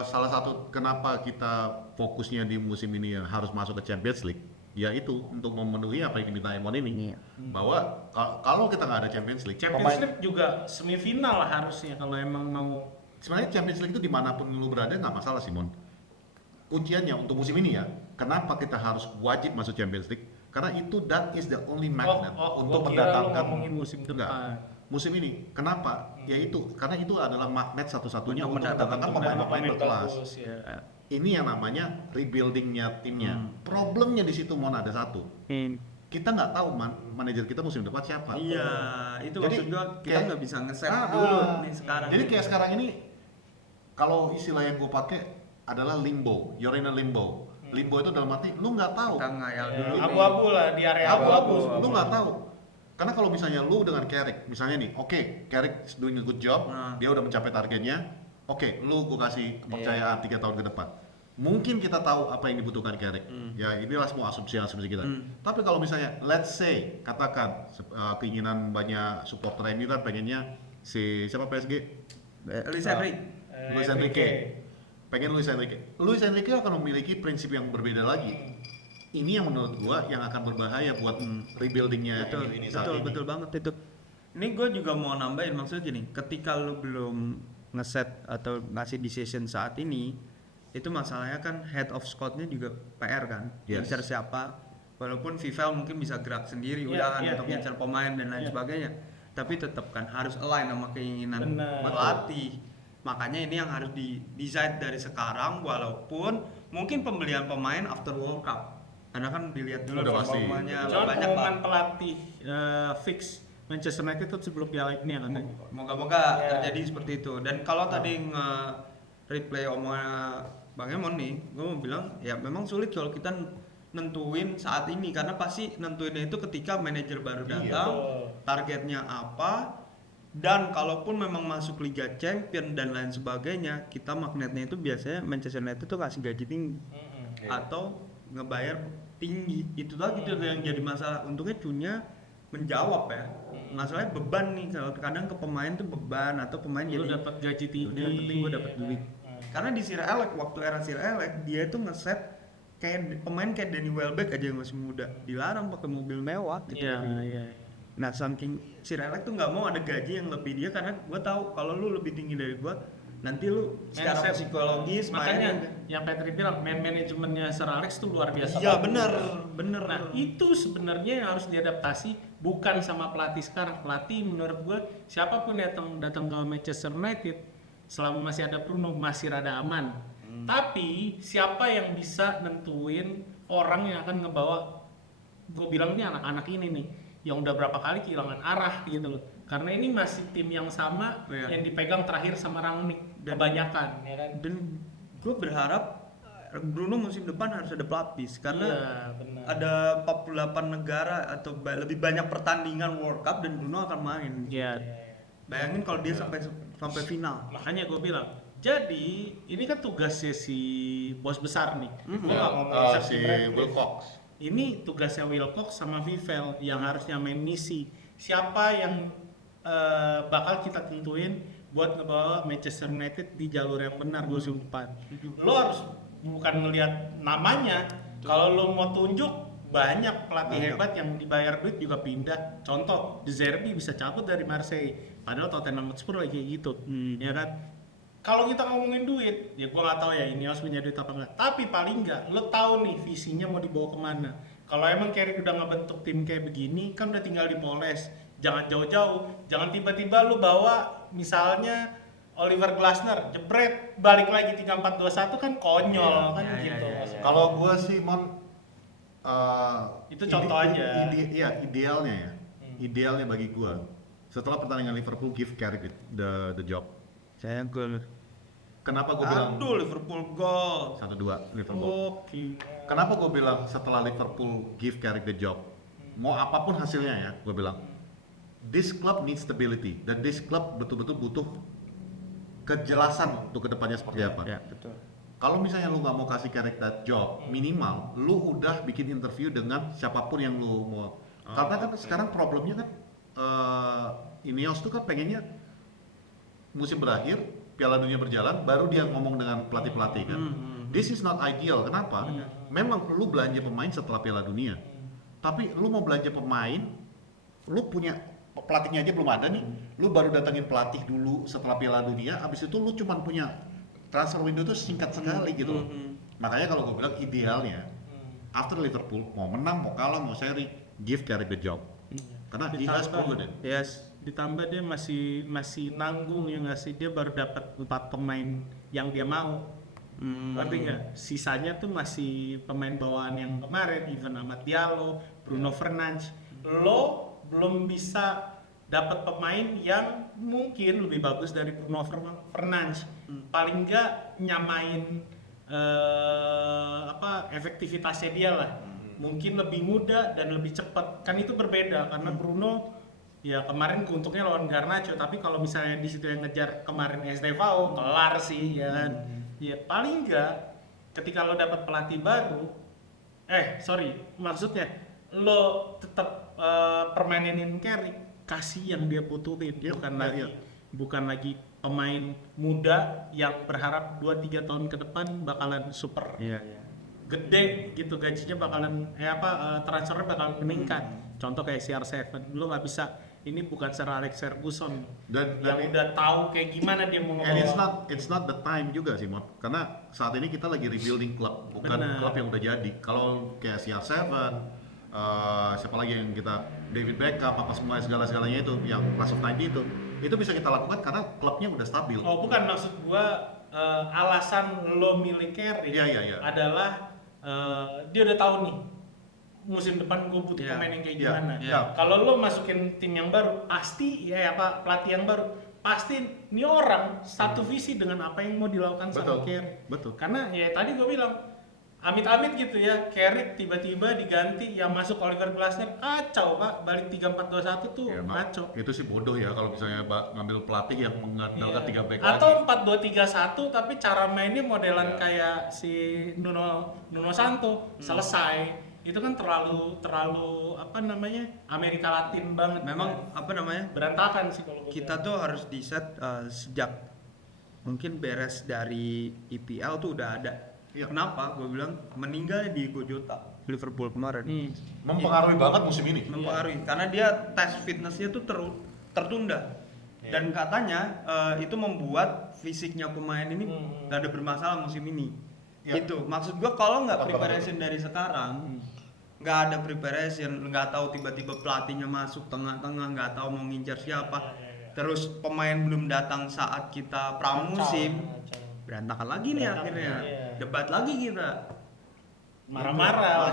salah satu kenapa kita fokusnya di musim ini harus masuk ke Champions League, yaitu untuk memenuhi apa yang diminta Emon ini. Bahwa kalau kita nggak ada Champions League, Champions League juga semifinal lah harusnya kalau emang mau. sebenarnya Champions League itu dimanapun lu berada nggak masalah Simon. Kunciannya untuk musim ini ya, kenapa kita harus wajib masuk Champions League? Karena itu that is the only magnet untuk gua kira lu mendatangkan ngomongin musim Enggak. depan. Musim ini, kenapa? Yaitu karena itu adalah magnet satu-satunya untuk mendatangkan mendatangkan pemain-pemain berkelas. bagus, ya. Ini yang namanya rebuildingnya timnya. Problemnya di situ Mon ada satu. Kita nggak tahu manajer kita musim depan siapa. Iya, itu Jadi, maksud gua kita kayak- nggak bisa nge-set dulu nih sekarang. Jadi kayak sekarang ini, kalau istilah yang gue pakai adalah limbo. You're in a limbo. Limbo itu dalam arti lu nggak tahu. kita ngayal Ya, dulu nih. abu-abu lah di area abu-abu. Lu nggak tahu. Karena kalau misalnya lu dengan Carrick, misalnya nih, oke, Carrick is doing a good job, Nah. dia udah mencapai targetnya, oke, lu gue kasih kepercayaan 3 tahun ke depan. Mungkin kita tahu apa yang dibutuhkan Carrick. Ya inilah semua asumsi kita. Tapi kalau misalnya, let's say, katakan keinginan banyak supporter MU kan pengennya si siapa PSG? Luis Enrique. Luis Enrique. Pengen Luis Enrique. Luis Enrique akan memiliki prinsip yang berbeda lagi. Ini yang menurut gua yang akan berbahaya buat rebuildingnya Betul, ini saat ini. betul banget itu. Ini gue juga mau nambahin maksudnya gini, ketika lu belum ngeset atau ngasih decision saat ini, itu masalahnya kan head of scout-nya juga PR kan, Yes. ngincer siapa. Walaupun Vivel mungkin bisa gerak sendiri Iya, udah kan iya, untuk iya. ngincer pemain dan lain Iya. sebagainya, tapi tetap kan harus align sama keinginan Benar. pelatih. Makanya ini yang harus di decide dari sekarang, walaupun mungkin pembelian pemain after World Cup. Karena kan dilihat dulu Udah pasti. performanya Cuman banyak pengumuman lah. pelatih fix Manchester United itu sebelum Piala ini ya katanya. Moga-moga Ya. terjadi seperti itu. Dan kalau tadi nge-replay omongan Bang Emon nih, gue mau bilang ya memang sulit kalau kita nentuin saat ini karena pasti nentuinnya itu ketika manajer baru Iya. datang, targetnya apa, dan kalaupun memang masuk Liga Champion dan lain sebagainya, kita magnetnya itu biasanya Manchester United tuh kasih gaji tinggi atau ngebayar tinggi. Itu lagi tuh yang jadi masalah. Untungnya Cunya menjawab ya. Masalahnya beban nih, kalau kadang ke pemain tuh beban atau pemain Lu jadi dapat gaji tinggi. udah yang penting gue dapat duit. Karena di Sir Alex, waktu era Sir Alex dia itu ngeset kayak pemain kayak Danny Welbeck aja yang masih muda dilarang pakai mobil mewah gitu. Iya, iya. Nah saking Sir Alex tuh nggak mau ada gaji yang lebih dia karena gue tahu kalau lu lebih tinggi dari gue nanti lu secara Mindset. psikologis Makanya mainnya- yang Patrick bilang man manajemennya Sir Alex tuh luar biasa. iya bagus. bener. Nah itu sebenarnya yang harus diadaptasi bukan sama pelatih sekarang. Pelatih menurut gue siapapun datang ke Manchester United selama masih ada Bruno masih rada aman. Tapi siapa yang bisa nentuin orang yang akan ngebawa? Gue bilang nih anak-anak ini nih yang udah berapa kali kehilangan arah gitu loh. Karena ini masih tim yang sama Iya. yang dipegang terakhir sama Rangnick kebanyakan. Ya kan? Dan gue berharap Bruno musim depan harus ada pelapis karena Iya, benar. ada 48 negara atau lebih banyak pertandingan World Cup dan Bruno akan main. Iya. Bayangin kalau dia sampai final. Makanya gue bilang, jadi ini kan tugasnya si bos besar nih. Gua nggak ngomong Sir Si Jim Ratcliffe. Wilcox. Ini tugasnya Wilcox sama Vivel yang harusnya main misi. Siapa yang bakal kita tentuin buat ngebawa Manchester United di jalur yang benar musim depan. Lo harus bukan ngelihat namanya. Kalau lo mau tunjuk banyak pelatih Banyak. hebat yang dibayar duit juga pindah. Contoh, De Zerbi bisa cabut dari Marseille. Padahal Tottenham Hotspur lagi kayak gitu, ya kan? Kalau kita ngomongin duit, ya gua nggak tahu ya ini harus punya duit apa enggak. Tapi paling nggak, lo tahu nih visinya mau dibawa kemana. Kalau emang Carrick udah ngebentuk tim kayak begini, kan udah tinggal dipoles. Jangan jauh-jauh, jangan tiba-tiba lo bawa misalnya Oliver Glasner, jebret, balik lagi 3-4-2-1 kan konyol kan Iya, gitu. iya, iya. maksudnya. Kalau gua sih Mon Itu contoh aja. Iya, idealnya ya. Idealnya bagi gua setelah pertandingan Liverpool give Carrick the job. Saya ke Kenapa gue bilang Aduh, Liverpool gol. 1-2 Liverpool? Oke. Kenapa gue bilang setelah Liverpool give Carrick the job, mau apapun hasilnya ya, gue bilang this club needs stability dan this club betul-betul butuh kejelasan untuk kedepannya seperti apa. Ya, betul. Kalau misalnya lu nggak mau kasih Carrick that job, minimal lu udah bikin interview dengan siapapun yang lu mau. Karena kan sekarang problemnya kan Ineos tuh kan pengennya musim berakhir, Piala Dunia berjalan, baru dia ngomong dengan pelatih-pelatih kan. This is not ideal. Kenapa? Memang lu belanja pemain setelah Piala Dunia. Tapi lu mau belanja pemain, lu punya pelatihnya aja belum ada nih. Lu baru datangin pelatih dulu setelah Piala Dunia, abis itu lu cuma punya transfer window tuh singkat sekali gitu loh. Makanya kalau gue bilang idealnya after Liverpool mau menang, mau kalah, mau seri, give Carrick the job. Karena he has proven it. Yes. Ditambah dia masih nanggung ya nggak sih, dia baru dapat 4 pemain yang dia mau. Ngerti nggak? Sisanya tuh masih pemain bawaan yang kemarin, even Amad Diallo, Bruno Fernandes. Lo belum bisa dapat pemain yang mungkin lebih bagus dari Bruno Fernandes. Paling nggak nyamain efektivitasnya dia lah. Mungkin lebih muda dan lebih cepat. Kan itu berbeda karena Bruno ya kemarin untungnya lawan Garnacho, tapi kalau misalnya di situ yang ngejar kemarin Estevao kelar sih ya kan. Ya paling enggak ketika lo dapat pelatih baru, maksudnya lo tetap permanenin Carrick, kasih yang dia butuhin, bukan lagi pemain muda yang berharap 2-3 tahun ke depan bakalan super gede gitu, gajinya bakalan transfernya bakalan meningkat. Contoh kayak CR7, lo nggak bisa, ini bukan Sir Alex Ferguson Dan yang udah tahu kayak gimana dia mau and ngebawa. it's not the time juga sih Mot, karena saat ini kita lagi rebuilding klub, bukan Benar. klub yang udah jadi. Kalau kayak CR7, siapa lagi yang kita, David Beckham, apa semua segala-segalanya itu yang class of 90 itu bisa kita lakukan karena klubnya udah stabil. Oh bukan, maksud gua alasan lo milih Carrick Iya. adalah dia udah tahu nih musim depan gue butuh pemain yang kayak gimana. Kalau lo masukin tim yang baru, pasti pelatih yang baru, pasti ini orang satu visi dengan apa yang mau dilakukan sama Carrick. Betul. Karena ya tadi gue bilang amit-amit gitu ya, Carrick tiba-tiba diganti, yang masuk Oliver Glasner kacau pak, balik 3-4-2-1 tuh kacau. Itu sih bodoh ya kalau misalnya ngambil pelatih yang mengandalkan 3 back Atau lagi. 4-2-3-1 tapi cara mainnya modelan kayak si Nuno Santo, selesai. Itu kan terlalu Amerika Latin banget. Memang berantakan sih kalau kita tuh harus di set sejak mungkin beres dari EPL tuh udah ada. Kenapa? Gue bilang meninggalnya Diego Jota Liverpool kemarin. Mempengaruhi banget musim ini. Mempengaruhi karena dia tes fitnessnya tuh tertunda. Dan katanya itu membuat fisiknya pemain ini rada bermasalah musim ini. Itu maksud gua, kalau nggak preparation dari sekarang, nggak ada preparation, nggak tahu tiba-tiba pelatihnya masuk tengah-tengah, nggak tahu mau ngincar siapa, terus pemain belum datang saat kita pramusim, berantakan lagi nih akhirnya. Debat lagi kita, marah-marah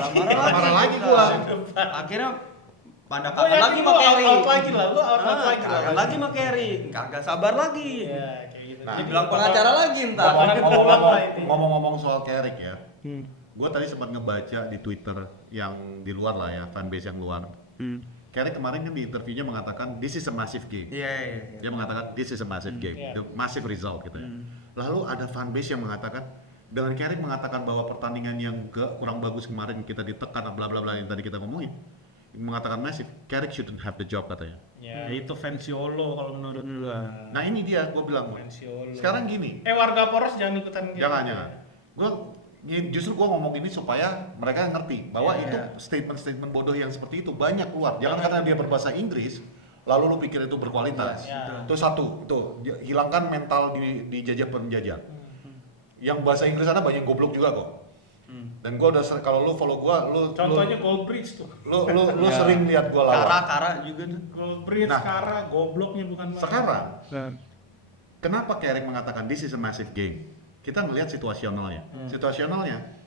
lagi gua. akhirnya pada kangen lagi sama Carrick, kangen lagi sama Carrick, kagak sabar lagi. Kayak gitu. Nah, Dibilang pengacara lagi ntar. Ngomong-ngomong soal Carrick ya, gue tadi sempat ngebaca di Twitter yang di luar lah ya, fanbase yang luar. Carrick kemarin kan di interviewnya mengatakan this is a massive game. Iya. Dia mengatakan this is a massive game, the massive result gitu ya. Lalu ada fanbase yang mengatakan, dengan Carrick mengatakan bahwa pertandingan yang kurang bagus kemarin kita ditekan bla bla bla yang tadi kita ngomongin, mengatakan massive, Carrick shouldn't have the job katanya. Ya itu Fanciolo kalau menurut gua. Nah ini dia, gue bilang sekarang gini, warga Poros jangan ikutan gitu. jangan. Justru gue ngomong ini supaya mereka ngerti bahwa itu statement-statement bodoh yang seperti itu banyak keluar. Jangan karena dia berbahasa Inggris lalu lu pikir itu berkualitas. Itu satu, itu hilangkan mental dijajah penjajah. Yang bahasa Inggris sana banyak goblok juga kok. Dan gue udah kalau lu follow gue, contohnya Goldbridge tuh. Lu sering lihat gue lawan. Kara juga tuh. Goldbridge, Kara, gobloknya bukan main. Sekarang kenapa Carrick mengatakan this is a massive game? Kita melihat situasionalnya. Situasionalnya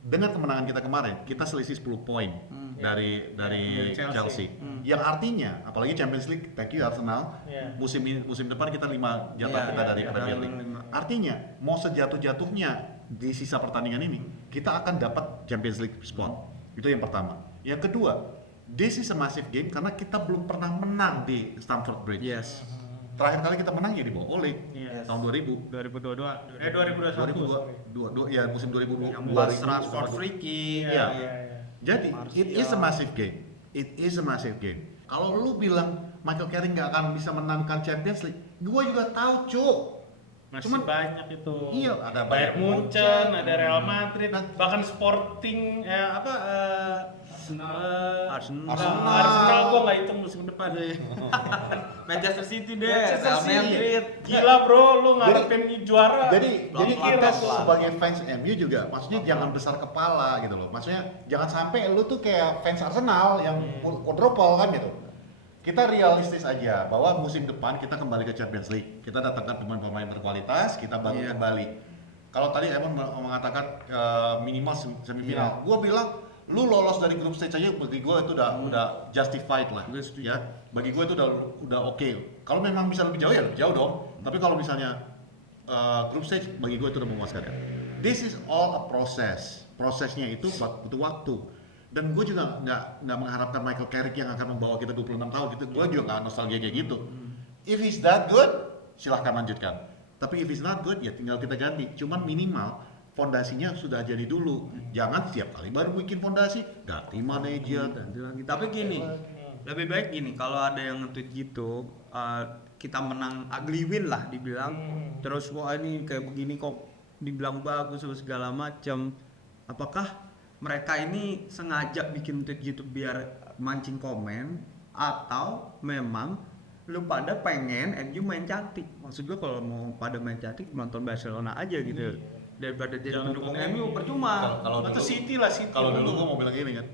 dengan kemenangan kita kemarin, kita selisih 10 poin dari Chelsea. Yang artinya, apalagi Champions League, thank you Arsenal. Musim depan kita 5 jatah kita dari Premier League. Artinya mau sejatuh-jatuhnya di sisa pertandingan ini, kita akan dapat Champions League spot. Itu yang pertama. Yang kedua, this is a massive game karena kita belum pernah menang di Stamford Bridge. Yes. Terakhir kali kita menang ya di bawah Ole Yes. tahun 2000. 2022. 2021. 2002 ya musim 2000 Yang pas Rashford free kick. Iya. Iya. Jadi it is a massive game. It is a massive game. Kalau lu bilang Michael Carrick nggak akan bisa menangkan Champions League, gua juga tahu, Cuk. Masih Cuman- banyak itu. Iya, ada Bayern Bayern Munchen, ada Real Hmm. Madrid, bahkan Sporting Arsenal. Arsenal gua nggak hitung musim depan. Manchester City deh. Manchester Real City. Madrid. Gila bro, lu ngarepin juara. Jadi Pelan-pelan, kita pelan-pelan. sebagai fans MU juga, maksudnya jangan besar kepala gitu loh. Maksudnya jangan sampai lu tuh kayak fans Arsenal yang quadruple kan gitu. Kita realistis aja bahwa musim depan kita kembali ke Champions League. Kita datangkan pemain-pemain berkualitas, kita bangun Iya. kembali. Kalau tadi Evan mengatakan minimal semifinal, gua bilang lu lolos dari grup stage aja bagi gua itu udah justified lah, ya. Bagi gua itu udah oke. Kalau memang bisa lebih jauh ya lebih jauh dong. Tapi kalau misalnya group stage bagi gue itu udah memuaskan ya. This is all a process. Prosesnya itu butuh waktu. Dan gue juga nggak mengharapkan Michael Carrick yang akan membawa kita 26 tahun gitu. Gue juga nggak nostalgia kayak gitu. If he's that good, silahkan lanjutkan. Tapi if he's not good, ya tinggal kita ganti. Cuman minimal fondasinya sudah jadi dulu. Jangan setiap kali baru bikin fondasi, ganti manajer. Ganti lagi. Tapi gini, lebih baik gini kalau ada yang nge-tweet gitu, kita menang ugly win lah dibilang. Terus wah ini kayak begini kok dibilang bagus segala macam. Apakah mereka ini sengaja bikin tweet gitu biar mancing komen atau memang lu pada pengen MU main cantik? Maksud gua kalau mau pada main cantik nonton Barcelona aja gitu. Daripada jadi Jangan pendukung nonton MU MU. percuma. Kalau Atau dulu- City lah, City. Kalau dulu gue mau bilang gini kan,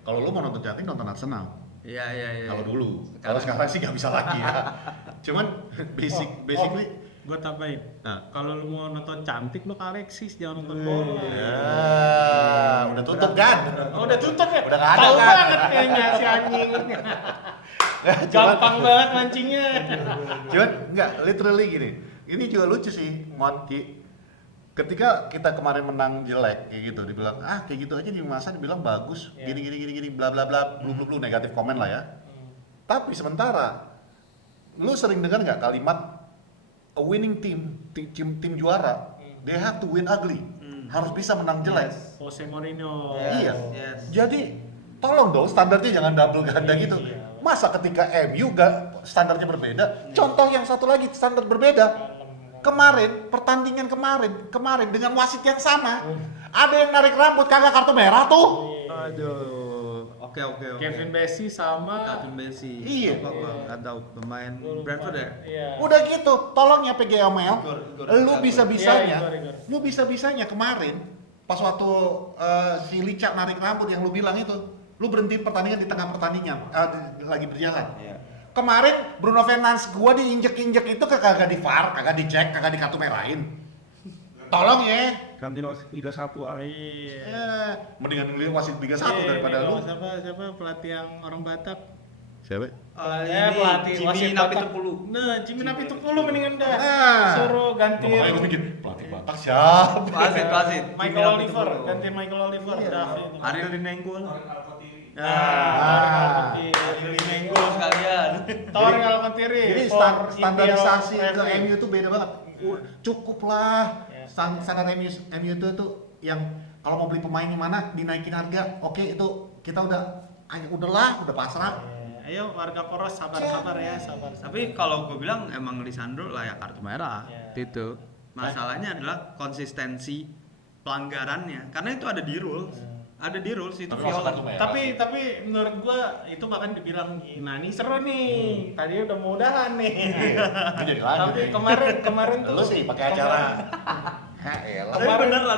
kalau lu mau nonton cantik nonton Arsenal. Iya. Kalau dulu, kalau sekarang sih nggak bisa lagi ya. Cuman basically, Gue tambahin. Nah. Kalau lu mau nonton cantik lu ke Alexis, jangan nonton bola. ya udah tutup kan? Oh, udah tutup ya? Udah nggak ada Tahu kan? banget kayaknya si anjing. Gampang banget mancingnya. Cuman nggak, literally gini. Ini juga lucu sih, Monty. Ketika kita kemarin menang jelek kayak gitu, dibilang kayak gitu aja di masa dibilang bagus, Iya. gini bla bla bla, blu negatif komen lah ya. Tapi sementara lu sering dengar nggak kalimat a winning tim juara, they have to win ugly, harus bisa menang jelek. Jose Mourinho. Iya. Yes. Jadi tolong dong standarnya jangan double ganda gitu. Iya. Masa ketika MU gak standarnya berbeda? Contoh yang satu lagi standar berbeda. Kemarin pertandingan kemarin dengan wasit yang sama, ada yang narik rambut kagak kartu merah tuh. Aduh. Oke. Kevin Bassey sama Kevin Bassey. Iya. Atau pemain Gua lupa. Brentford ya? Iya. Udah gitu, tolong ya PGML, Igor. lu bisa-bisanya, Iya, Igor. lu bisa-bisanya kemarin pas waktu si Licak narik rambut yang lu bilang itu, lu berhenti pertandingan di tengah pertandingan, lagi berjalan. Iya. Kemarin Bruno Fernandes gua diinjek-injek itu kagak di VAR, kagak dicek, kagak di kartu merahin. Tolong ya. Ganti wasit Liga 1 Ya, mendingan lu wasit Liga 1 daripada lu. Siapa pelatih yang orang Batak? Siapa? Pelatih Jimmy wasit Napi Batak. Tupulu. Nah, Jimmy Napi Tupulu mendingan dah. Ah. Suruh ganti Makanya gue mikir, pelatih Batak siapa? Wasit. Michael Oliver, ganti Michael Oliver. Iya. Dah, itu. Ariel Dinenggol. Ah. Ariel Dinenggol sekalian. Toring Alcantara. Jadi standarisasi ke MU itu beda banget. Cukup lah. Ya. Standar MU itu yang kalau mau beli pemain di mana dinaikin harga. Oke, itu kita udahlah, udah pasrah. Ayo warga Poros sabar-sabar ya, sabar. Tapi kalau gue bilang emang Lisandro layak kartu merah. Ya. Itu. Masalahnya adalah konsistensi pelanggarannya. Karena itu ada di rules. Ada di rules itu Tapi masa viola. kartu merah? Tapi menurut gua itu bahkan dibilang nah ini seru nih. Tadi udah mau udahan nih. Itu jadi lanjut. Tapi nih. kemarin tuh Lu sih pakai acara. Ha, elah. Tapi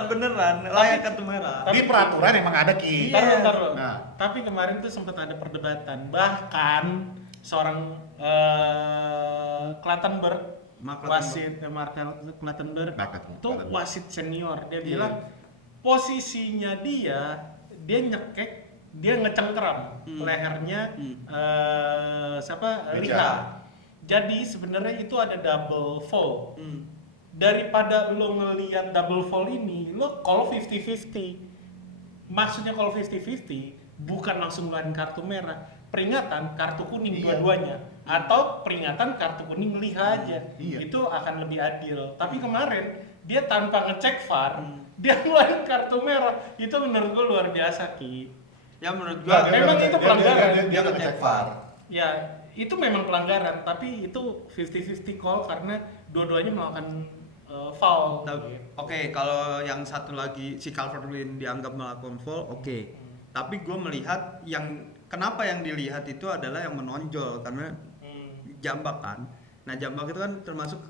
beneran layak kartu merah. Di peraturan emang ada Ki. Taruh. Nah. Tapi kemarin tuh sempat ada perdebatan. Bahkan seorang Clattenburg, Mark wasit Mark Clattenburg, itu wasit senior. Dia bilang posisinya dia ngekek, dia ngecengkeram lehernya siapa? Licha. Licha. Jadi sebenarnya itu ada double foul. daripada lo ngelihat double foul ini, lo call 50-50. Maksudnya call 50-50 bukan langsung ngeluarin kartu merah, peringatan kartu kuning Iya. dua-duanya, atau peringatan kartu kuning liha aja. Iya. Itu akan lebih adil. Tapi kemarin dia tanpa ngecek VAR, dia ngeluarin kartu merah. Itu menurut gue luar biasa, Ki. Ya menurut Nggak, gua dia memang ngecek- itu dia- pelanggaran. Dia udah ngecek VAR. Ya, itu memang pelanggaran, tapi itu 50-50 call karena dua-duanya melakukan foul. Oke, kalau yang satu lagi si Calvert-Lewin dianggap melakukan foul, oke. Tapi gue melihat kenapa yang dilihat itu adalah yang menonjol karena jambak kan. Nah jambak itu kan termasuk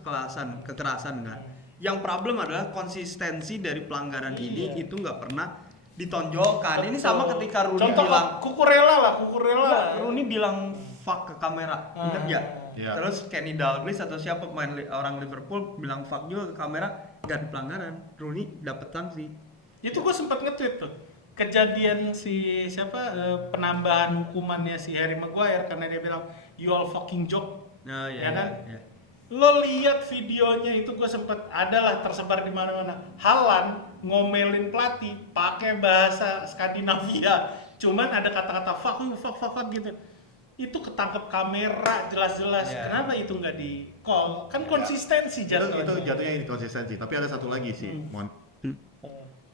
kekerasan kan. Yang problem adalah konsistensi dari pelanggaran ini Iya. itu nggak pernah ditonjolkan. Ini Betul. sama ketika Rooney Contoh bilang Kukurela. Enggak, Rooney bilang fuck ke kamera, Ah. ingat ya? Iya. Terus Kenny Dalglish atau siapa pemain orang Liverpool bilang fuck juga ke kamera, nggak ada pelanggaran. Rooney dapat sanksi. Itu gue sempat nge-tweet tuh. Kejadian si siapa penambahan hukumannya si Harry Maguire karena dia bilang you all fucking joke. Nah, Ya kan? ya. Lo lihat videonya itu gue sempet adalah tersebar di mana-mana. Haaland ngomelin pelatih pakai bahasa Skandinavia. Cuman ada kata-kata fuck you, fuck gitu. Itu ketangkep kamera jelas-jelas. Yeah. Kenapa itu nggak di call? Kan konsistensi Itu jatuhnya. jatuhnya inkonsistensi. Tapi ada satu lagi sih, Mon.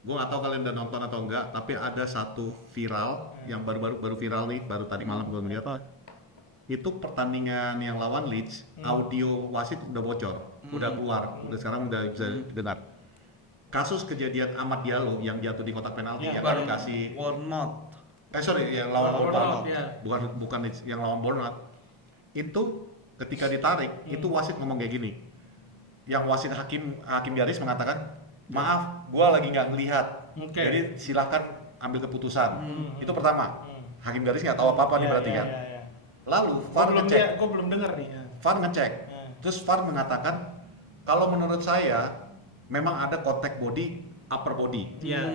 Gue gak tahu kalian udah nonton atau enggak, tapi ada satu viral yang baru viral nih, baru tadi malam gue ngeliat. Itu pertandingan yang lawan Leeds, audio wasit udah bocor, udah keluar, udah sekarang udah bisa dengar. Kasus kejadian Ahmad Diallo yang jatuh di kotak penalti Iya, yang dikasih, Bournemouth. sorry, yang lawan Bournemouth, Bournemouth, iya. bukan Leeds, yang lawan Bournemouth. Itu ketika ditarik, itu wasit ngomong kayak gini. Yang wasit hakim garis mengatakan, maaf, gua lagi nggak ngelihat. Oke. Jadi silahkan ambil keputusan. Itu pertama. Hmm. Hakim garis nggak tahu apa-apa nih Iya, berarti iya, kan. iya, iya. Lalu VAR ngecek. Gue belum dengar nih. Ya. VAR ngecek. Ya. Terus VAR mengatakan kalau menurut saya memang ada kontak body, upper body, Iya.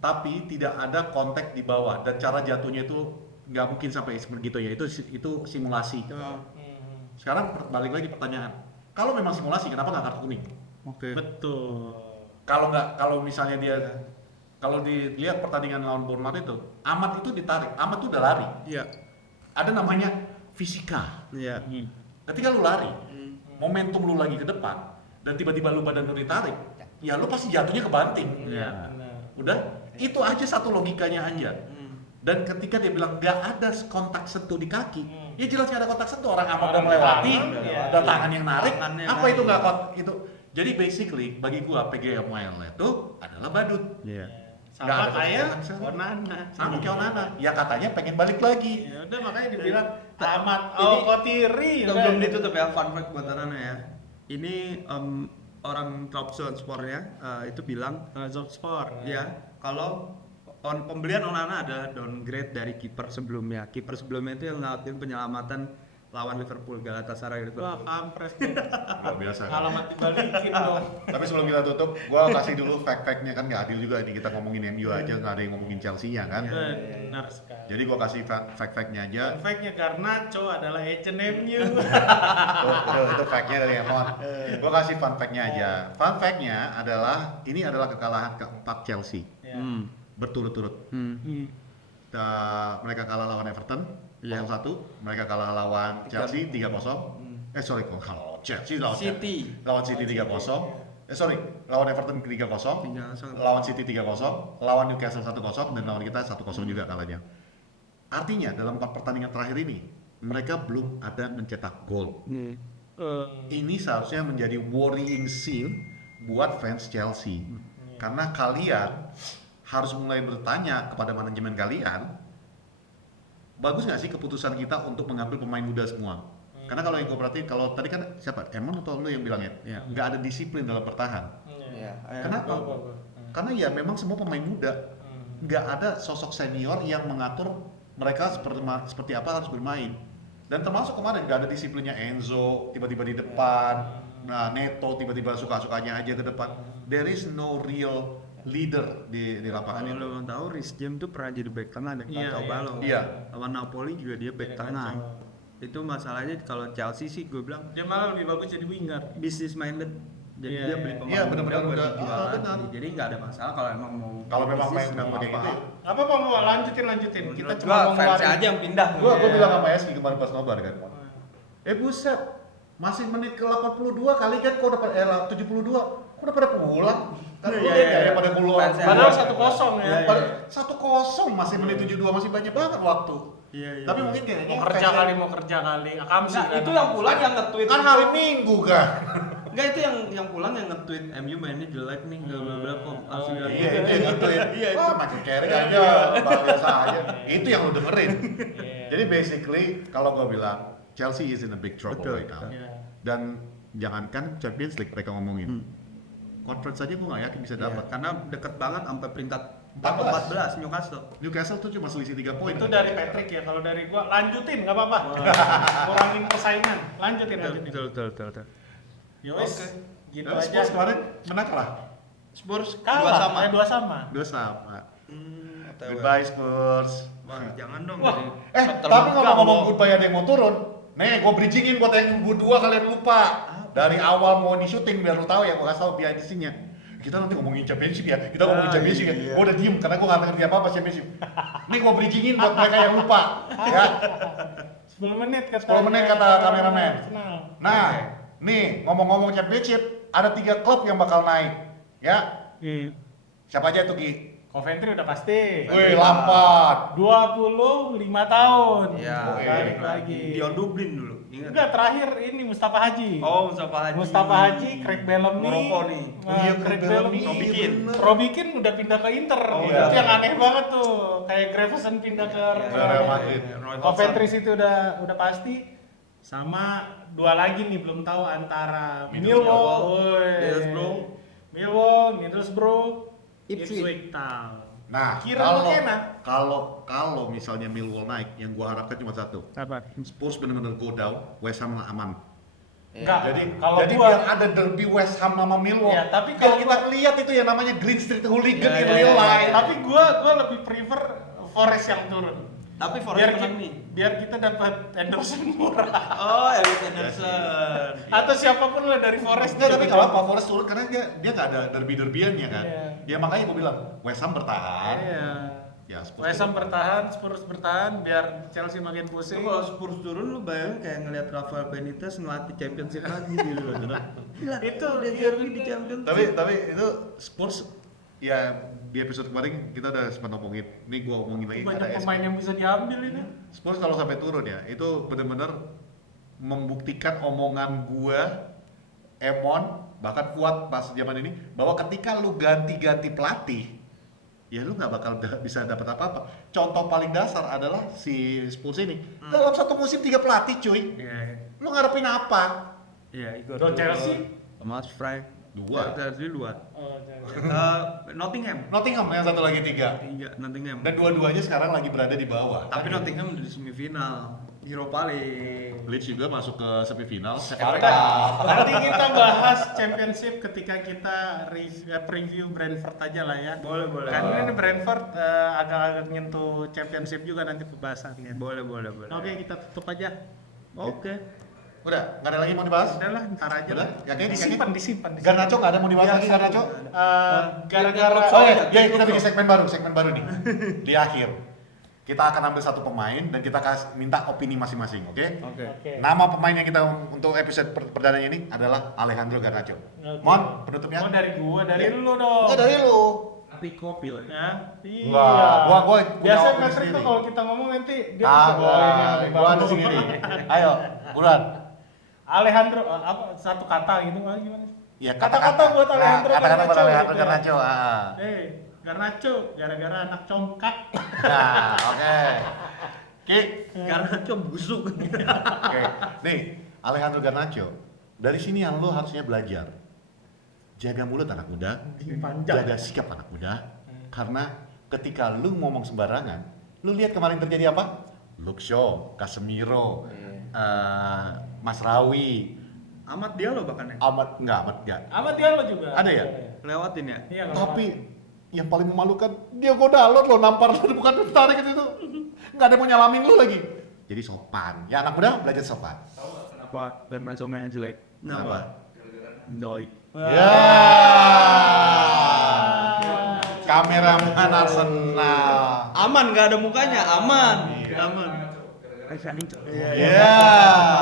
tapi tidak ada kontak di bawah dan cara jatuhnya itu nggak mungkin sampai begitu ya. Itu simulasi. Sekarang balik lagi pertanyaan. Kalau memang simulasi, kenapa nggak kartu kuning? Oke. Betul. Kalau misalnya dia kalau dilihat pertandingan lawan Bournemouth itu, Ahmad itu ditarik, Ahmad itu udah lari. Iya. Ada namanya fisika. Iya. Ketika lu lari, momentum lu lagi ke depan dan tiba-tiba lu badan lu ditarik, ya lu pasti jatuhnya kebanting. Iya. Benar. Udah, itu aja satu logikanya aja. Dan ketika dia bilang nggak ada kontak sentuh di kaki, ya jelas nggak ada kontak sentuh, orang Ahmad udah Orang melewati, tangan, iya. ada tangan yang narik, Tangannya apa narik. itu nggak itu? Jadi basically bagi gua PGML itu adalah badut. Iya. Nggak Sama ada kayak konsistensi. Onana. Sama kayak Onana, ya katanya pengen balik lagi. Ya udah makanya dibilang tamat Ini- Kotiri. Belum ditutup ya, fun fact buat Rana ya. Ini orang top sportnya itu bilang Zopspor. ya kalau pembelian Onana ada downgrade dari kiper sebelumnya. Kiper sebelumnya itu yang ngelakuin penyelamatan lawan Liverpool, Galatasaray Wah, Liverpool. kampret. Nggak biasa. Kan? Alamat dibalikin dong. Tapi sebelum kita tutup, gua kasih dulu fact-factnya kan nggak adil juga ini kita ngomongin MU aja nggak ada yang ngomongin Chelsea-nya kan. Benar sekali. Jadi gua kasih fact-factnya aja. Fact-nya Garnacho adalah agent MU. Itu fact-nya dari Emon. Gua kasih fun fact-nya aja. Fun fact-nya adalah ini adalah kekalahan keempat Chelsea Ya. berturut-turut. Hmm. Mereka kalah lawan Everton Iya. 0-1, mereka kalah lawan Chelsea 3-0. Sorry, kok kalah lawan Chelsea lawan City. Lawan City 3-0. Sorry, lawan Everton 3-0. 3-0. Lawan City 3-0, lawan Newcastle 1-0 dan lawan kita 1-0 juga kalahnya. Artinya dalam 4 pertandingan terakhir ini mereka belum ada mencetak gol. Ini seharusnya menjadi worrying scene buat fans Chelsea. Karena kalian harus mulai bertanya kepada manajemen kalian, bagus nggak sih keputusan kita untuk mengambil pemain muda semua? Karena kalau yang gue perhatiin, kalau tadi kan siapa? Emon atau lu yang bilangnya? Iya. Nggak ada disiplin dalam bertahan. Iya. Kenapa? Karena ya memang semua pemain muda. Nggak ada sosok senior yang mengatur mereka seperti apa harus bermain. Dan termasuk kemarin nggak ada disiplinnya Enzo tiba-tiba di depan, nah Neto tiba-tiba suka-sukanya aja ke depan. There is no real leader di lapangan Kalau itu. lo mau tahu, Rhys James tuh pernah jadi back tengah dan Iya, Kacau iya. Balo. Iya. Lawan Napoli juga dia back Iya, tengah. kacau. Itu masalahnya kalau Chelsea sih gue bilang Dia malah lebih bagus jadi winger. business minded. Jadi Iya, dia beli iya. pemain Iya, benar-benar muda buat udah. dijual Ah, lagi. benar. Jadi nggak ada masalah kalau emang mau Kalau memang bisnis, main nggak pakai apa-apa. gitu. Apa mau lanjutin. Kita Menurut cuma gua mau fans ngeluarin. aja yang pindah. Gua Iya. bilang sama Eski kemarin pas nobar kan. Buset, masih menit ke 82 kali kan kok udah 72. Kok udah pada pulang? Kan Iya, lu iya, lihat iya. ya pada pulang. Fans aja. Padahal 1-0 ya. Iya, Pada 1-0 masih menit 72 masih banyak banget waktu. Iya, iya. Tapi mungkin kayaknya Mau kerja kali. Akamsi. Nah, itu yang pulang yang nge-tweet. kan hari Minggu kan. Enggak, itu yang pulang yang nge-tweet MU mainnya jelek nih, enggak berapa harus bilang Iya, gitu. itu gitu ya. Iya, itu. Wah, makin carry aja, biasa aja. Itu yang lu dengerin. Iya. Jadi basically kalau gua bilang Chelsea is in a big trouble Betul. right now. Iya. Dan jangankan Champions League mereka ngomongin. Conference aja gua nggak yakin bisa Iya, dapat. karena deket banget sampai peringkat 14. 14 Newcastle. Newcastle tuh cuma selisih 3 poin. Itu dari Patrick ya. Kalau dari gua lanjutin nggak apa-apa. Kurangin persaingan. Lanjutin. Betul. Yowes. Oke. Gitu Nah, aja. Spurs kemarin menang kalah. Spurs Kalah. 2 sama. 2 sama. 2 sama. OTW. Goodbye Spurs. Wah, jangan dong. Wah, jadi Tapi terbuka ngomong-ngomong mau. goodbye ada yang mau turun. Nih, gua bridgingin buat yang berdua kalian lupa. Dari awal mau di syuting biar lu tahu ya, gua kasih tahu PIDC-nya. Kita nanti ngomongin championship ya. Kita ngomongin Ah, championship ya. iya. Gua udah diem karena gua nggak ngerti apa-apa championship. Nih gua bridgingin buat mereka yang lupa. Ya. 10 menit kata 10 menit kata kameramen. Arsenal. Nah, nih ngomong-ngomong championship, ada 3 klub yang bakal naik. Ya. Iya. Siapa aja tuh Ki? Coventry udah pasti. Wih, Lampard. 25 tahun. Iya, Oke. Balik lagi. Dion Dublin dulu. Ingat. Enggak, terakhir ini Mustafa Haji. Oh, Mustafa Haji. Mustafa Haji, Craig Bellamy. Morocco nih. Iya, Craig Bellamy. Robikin. Robikin udah pindah ke Inter. Oh, Itu iya. yang aneh banget tuh. Kayak Gravesen pindah ke Real Madrid. Roy Coventry Hodgson. itu udah pasti. Sama 2 lagi nih belum tahu antara Middlesbrough, Millwall, Millwall, Middlesbrough, Ipswich. Ipswich Town. Nah, Kira lu enak? kalau misalnya Millwall naik, yang gua harapkan cuma satu. Apa? Spurs benar-benar go down, West Ham aman. Enggak. Jadi kalau jadi gua biar ada derby West Ham sama Millwall. Ya, tapi kalau kalau kita gua- lihat itu yang namanya Green Street Hooligan Ya, in ya, real ya, life. tapi gua lebih prefer Forest yang turun. Tapi Biar Forest kita, menang nih. biar kita dapat endorsement murah. Oh, Elliot Henderson. Atau siapapun lah dari Forest. Enggak, tapi kalau apa Forest turun karena dia nggak ada derby-derbiannya kan. Iya. Ya makanya gua bilang West Ham bertahan. Iya. Ya Spurs. West Ham bertahan, Spurs bertahan, biar Chelsea makin Itu pusing. kalau Spurs turun lu bayangin kayak ngeliat Rafael Benitez ngelatih championship lagi gitu loh. Gila, Itu dia derby di championship. Tapi itu Spurs ya di episode kemarin kita udah sempat ngomongin. Nih gua ngomongin lagi Banyak ada pemain yang bisa diambil ini. Spurs kalau sampai turun ya, itu benar-benar membuktikan omongan gua, Emon, bahkan Fuad pas zaman ini, bahwa ketika lu ganti-ganti pelatih, ya lu nggak bakal bisa dapat apa-apa. Contoh paling dasar adalah si Spurs ini. Dalam satu musim 3 pelatih cuy, Iya. lu ngarepin apa? Iya, Igor. Do Chelsea? Thomas Frank. 2. Chelsea 2. Oh, Nottingham. Nottingham yang satu lagi 3. 3 Nottingham. Dan dua-duanya sekarang lagi berada di bawah. Tapi Nottingham udah di semifinal. Europa League. Leeds juga masuk ke semifinal. Nanti kita bahas championship ketika kita preview Brentford aja lah ya. Boleh. Karena ini Brentford agak-agak nyentuh championship juga nanti pembahasannya. Boleh. Oke, kita tutup aja. Oke. Udah, nggak ada lagi mau dibahas? Udah lah, ntar aja Udah? lah. Yakin? Disimpan. Garnacho nggak ada mau dibahas lagi Garnacho? Gara-gara Oh ya, kita bikin segmen baru nih. Di akhir. Kita akan ambil satu pemain dan kita minta opini masing-masing, oke? Oke. Nama pemain yang kita untuk episode perdananya ini adalah Alejandro Garnacho. Oke. Mon, penutupnya? Oh, dari gua, dari lu dong. Enggak dari lu. Tapi kopi lah. Ya, iya. Enggak, gua punya Biasa opini Patrick sendiri. tuh kalau kita ngomong nanti dia bisa bawain yang lebih gua ada bagus. sendiri. Ayo, buruan. Alejandro apa satu kata gitu gimana? Ya, Kata-kata buat Alejandro Kata-kata buat Alejandro gitu ya. Garnacho. Garnacho gara-gara anak congkak. Nah, oke. Ki, Garnacho busuk. oke. Nih, Alejandro Garnacho. Dari sini yang lo harusnya belajar. Jaga mulut anak muda, Panjang. jaga sikap anak muda. Karena ketika lu ngomong sembarangan, lu lihat kemarin terjadi apa? Luke Shaw, Casemiro, Mas Rawi, Amat dia lo bahkan ya. Amat enggak. Apa dia lo juga? Ada ya? Lewatin ya. Iya, kalau Tapi yang paling memalukan, dia Dalot lo nampar lo bukan tarik itu. Nggak ada yang mau nyalamin lu lagi. Jadi sopan. Ya anak muda belajar sopan. Kenapa Garnacho main jelek? Kenapa? Doi. Ya. Kameraman Arsenal. Aman, nggak ada mukanya, aman. Aman. Ya.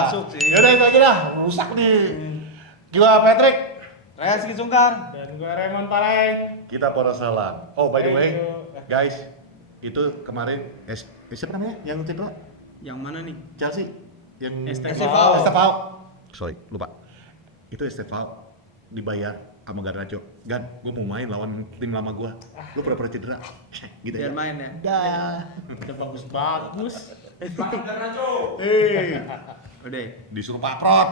Masuk sih. Yaudah itu aja dah, rusak nih. Gila Patrick. Raya Rizky Sungkar. Dan gue Raymond Paleng. Kita Porasalan. Oh by the way, Thank you. guys, itu kemarin siapa namanya yang cedera? Yang mana nih? Chelsea yang Estevao. Estevao. Sorry, lupa. Itu Estevao dibayar sama Garnacho. Gan, gue mau main lawan tim lama gue. Lu pernah cedera. Gitu Biar ya. main ya. Dah. Udah bagus-bagus. Hei, Udah. disuruh Pak Prot.